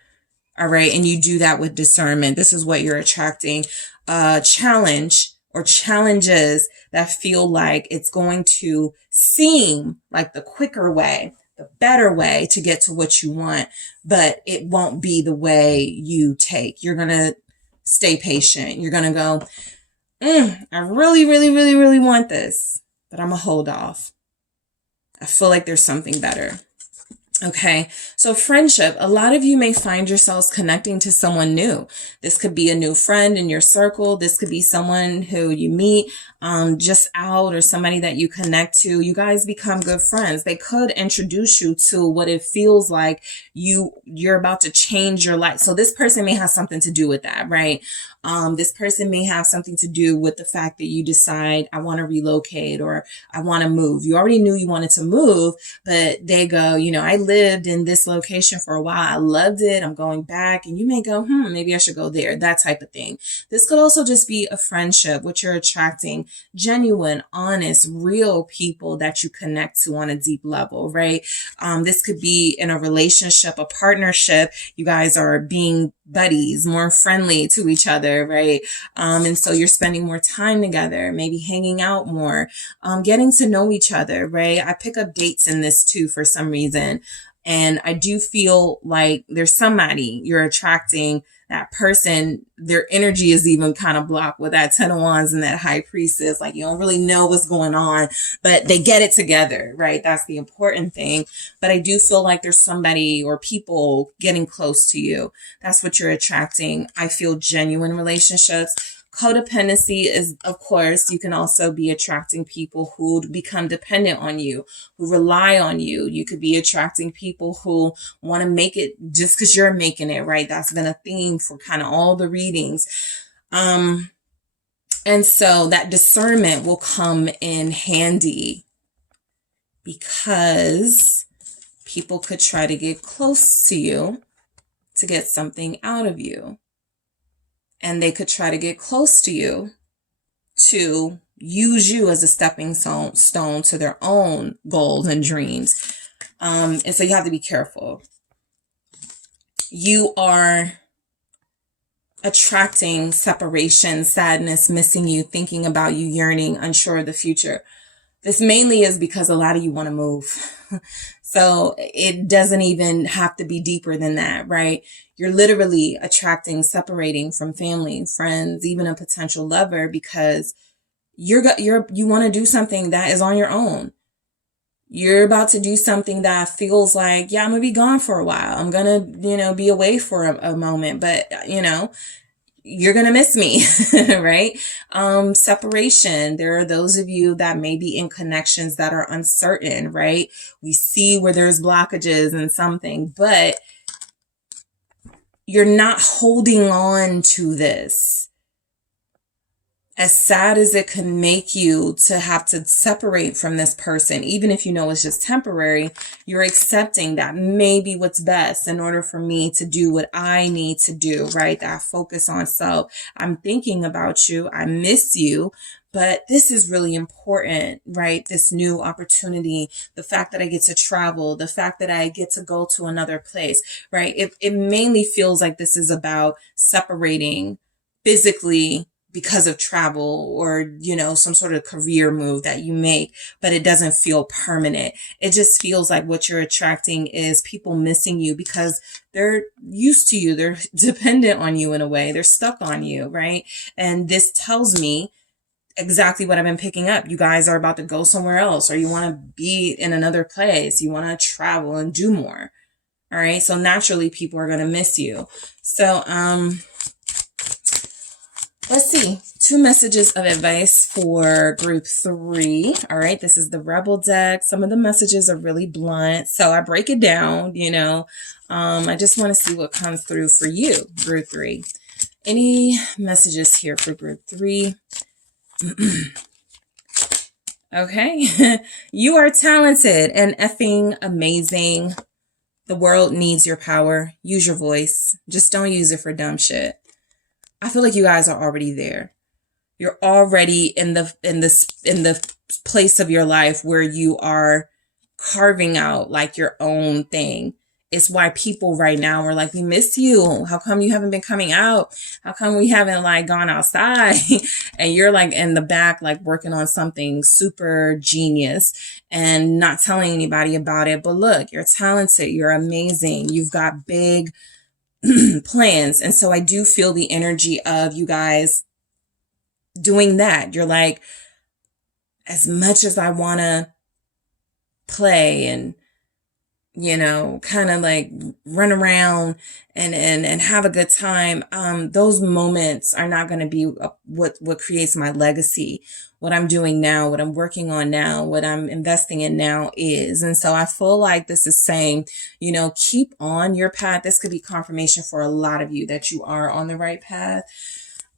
All right. And you do that with discernment. This is what you're attracting. Challenge or challenges that feel like it's going to seem like the quicker way, the better way to get to what you want, but it won't be the way you take. You're going to stay patient. You're going to go, I really, really, really, really want this, but I'm going to hold off. I feel like there's something better. Okay. So friendship, a lot of you may find yourselves connecting to someone new. This could be a new friend in your circle. This could be someone who you meet just out, or somebody that you connect to, you guys become good friends. They could introduce you to what it feels like you're about to change your life. So this person may have something to do with that, right? This person may have something to do with the fact that you decide, I want to relocate or I want to move. You already knew you wanted to move, but they go, I lived in this location for a while. I loved it. I'm going back. And you may go, maybe I should go there. That type of thing. This could also just be a friendship, what you're attracting, genuine, honest, real people that you connect to on a deep level, right? This could be in a relationship, a partnership. You guys are being buddies, more friendly to each other, right? And so you're spending more time together, maybe hanging out more, getting to know each other, right? I pick up dates in this too for some reason. And I do feel like there's somebody you're attracting, that person, their energy is even kind of blocked with that 10 of Wands and that High Priestess. Like, you don't really know what's going on, but they get it together, right? That's the important thing. But I do feel like there's somebody or people getting close to you. That's what you're attracting. I feel genuine relationships. Codependency is, of course, you can also be attracting people who become dependent on you, who rely on you. You could be attracting people who want to make it just because you're making it, right? That's been a theme for kind of all the readings. And so that discernment will come in handy because people could try to get close to you to get something out of you. And they could try to get close to you to use you as a stepping stone to their own goals and dreams. And so you have to be careful. You are attracting separation, sadness, missing you, thinking about you, yearning, unsure of the future. This mainly is because a lot of you want to move. So it doesn't even have to be deeper than that, right? You're literally attracting, separating from family, friends, even a potential lover, because you want to do something that is on your own. You're about to do something that feels like, yeah, I'm going to be gone for a while. I'm going to, be away for a moment, but you're going to miss me, right? Separation. There are those of you that may be in connections that are uncertain, right? We see where there's blockages and something, but you're not holding on to this. As sad as it can make you to have to separate from this person, even if you know it's just temporary, you're accepting that maybe what's best in order for me to do what I need to do, right? That focus on self. I'm thinking about you. I miss you. But this is really important, right? This new opportunity, the fact that I get to travel, the fact that I get to go to another place, right? It mainly feels like this is about separating physically because of travel or, some sort of career move that you make, but it doesn't feel permanent. It just feels like what you're attracting is people missing you because they're used to you. They're dependent on you in a way. They're stuck on you, right? And this tells me exactly what I've been picking up. You guys are about to go somewhere else, or you want to be in another place. You want to travel and do more. All right. So naturally people are going to miss you. So, let's see. 2 messages of advice for group 3. All right. This is the Rebel deck. Some of the messages are really blunt, so I break it down, I just want to see what comes through for you, group 3. Any messages here for group 3? Okay. You are talented and effing amazing. The world needs your power. Use your voice. Just don't use it for dumb shit. I feel like you guys are already there. You're already in the place of your life where you are carving out like your own thing. It's why people right now are like, we miss you. How come you haven't been coming out? How come we haven't gone outside? And you're in the back, working on something super genius and not telling anybody about it. But look, you're talented. You're amazing. You've got big plans. And so I do feel the energy of you guys doing that. You're like, as much as I want to play and kind of like run around and have a good time. Those moments are not going to be what creates my legacy. What I'm doing now, what I'm working on now, what I'm investing in now is. And so I feel like this is saying, keep on your path. This could be confirmation for a lot of you that you are on the right path.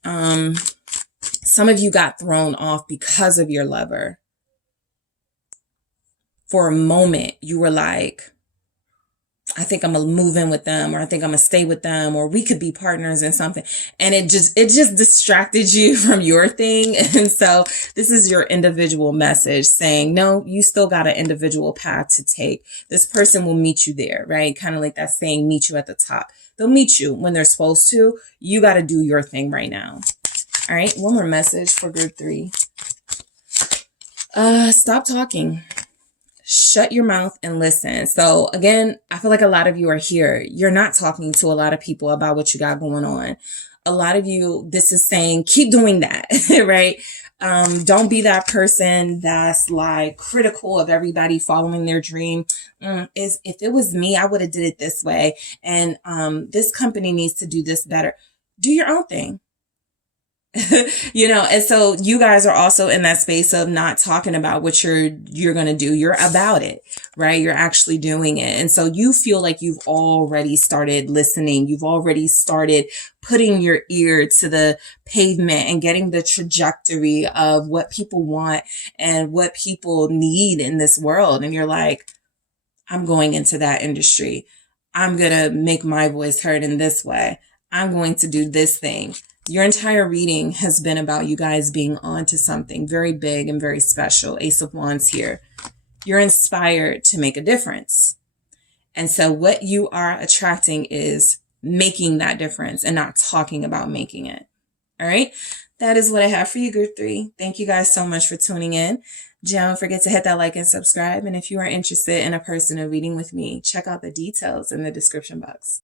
Some of you got thrown off because of your lover. For a moment, you were like, I think I'm gonna move in with them, or I think I'm gonna stay with them, or we could be partners in something. And it just distracted you from your thing. And so this is your individual message saying, no, you still got an individual path to take. This person will meet you there, right? Kind of like that saying, meet you at the top. They'll meet you when they're supposed to. You got to do your thing right now. All right. One more message for group 3. Stop talking. Shut your mouth and listen. So again, I feel like a lot of you are here. You're not talking to a lot of people about what you got going on. A lot of you, this is saying, keep doing that, right? Don't be that person that's like critical of everybody following their dream. If it was me, I would have did it this way. And this company needs to do this better. Do your own thing. And so you guys are also in that space of not talking about what you're going to do. You're about it, right? You're actually doing it. And so you feel like you've already started listening. You've already started putting your ear to the pavement and getting the trajectory of what people want and what people need in this world. And you're like, I'm going into that industry. I'm going to make my voice heard in this way. I'm going to do this thing. Your entire reading has been about you guys being on to something very big and very special. Ace of Wands here. You're inspired to make a difference. And so what you are attracting is making that difference and not talking about making it. All right. That is what I have for you, group 3. Thank you guys so much for tuning in. Don't forget to hit that like and subscribe. And if you are interested in a personal reading with me, check out the details in the description box.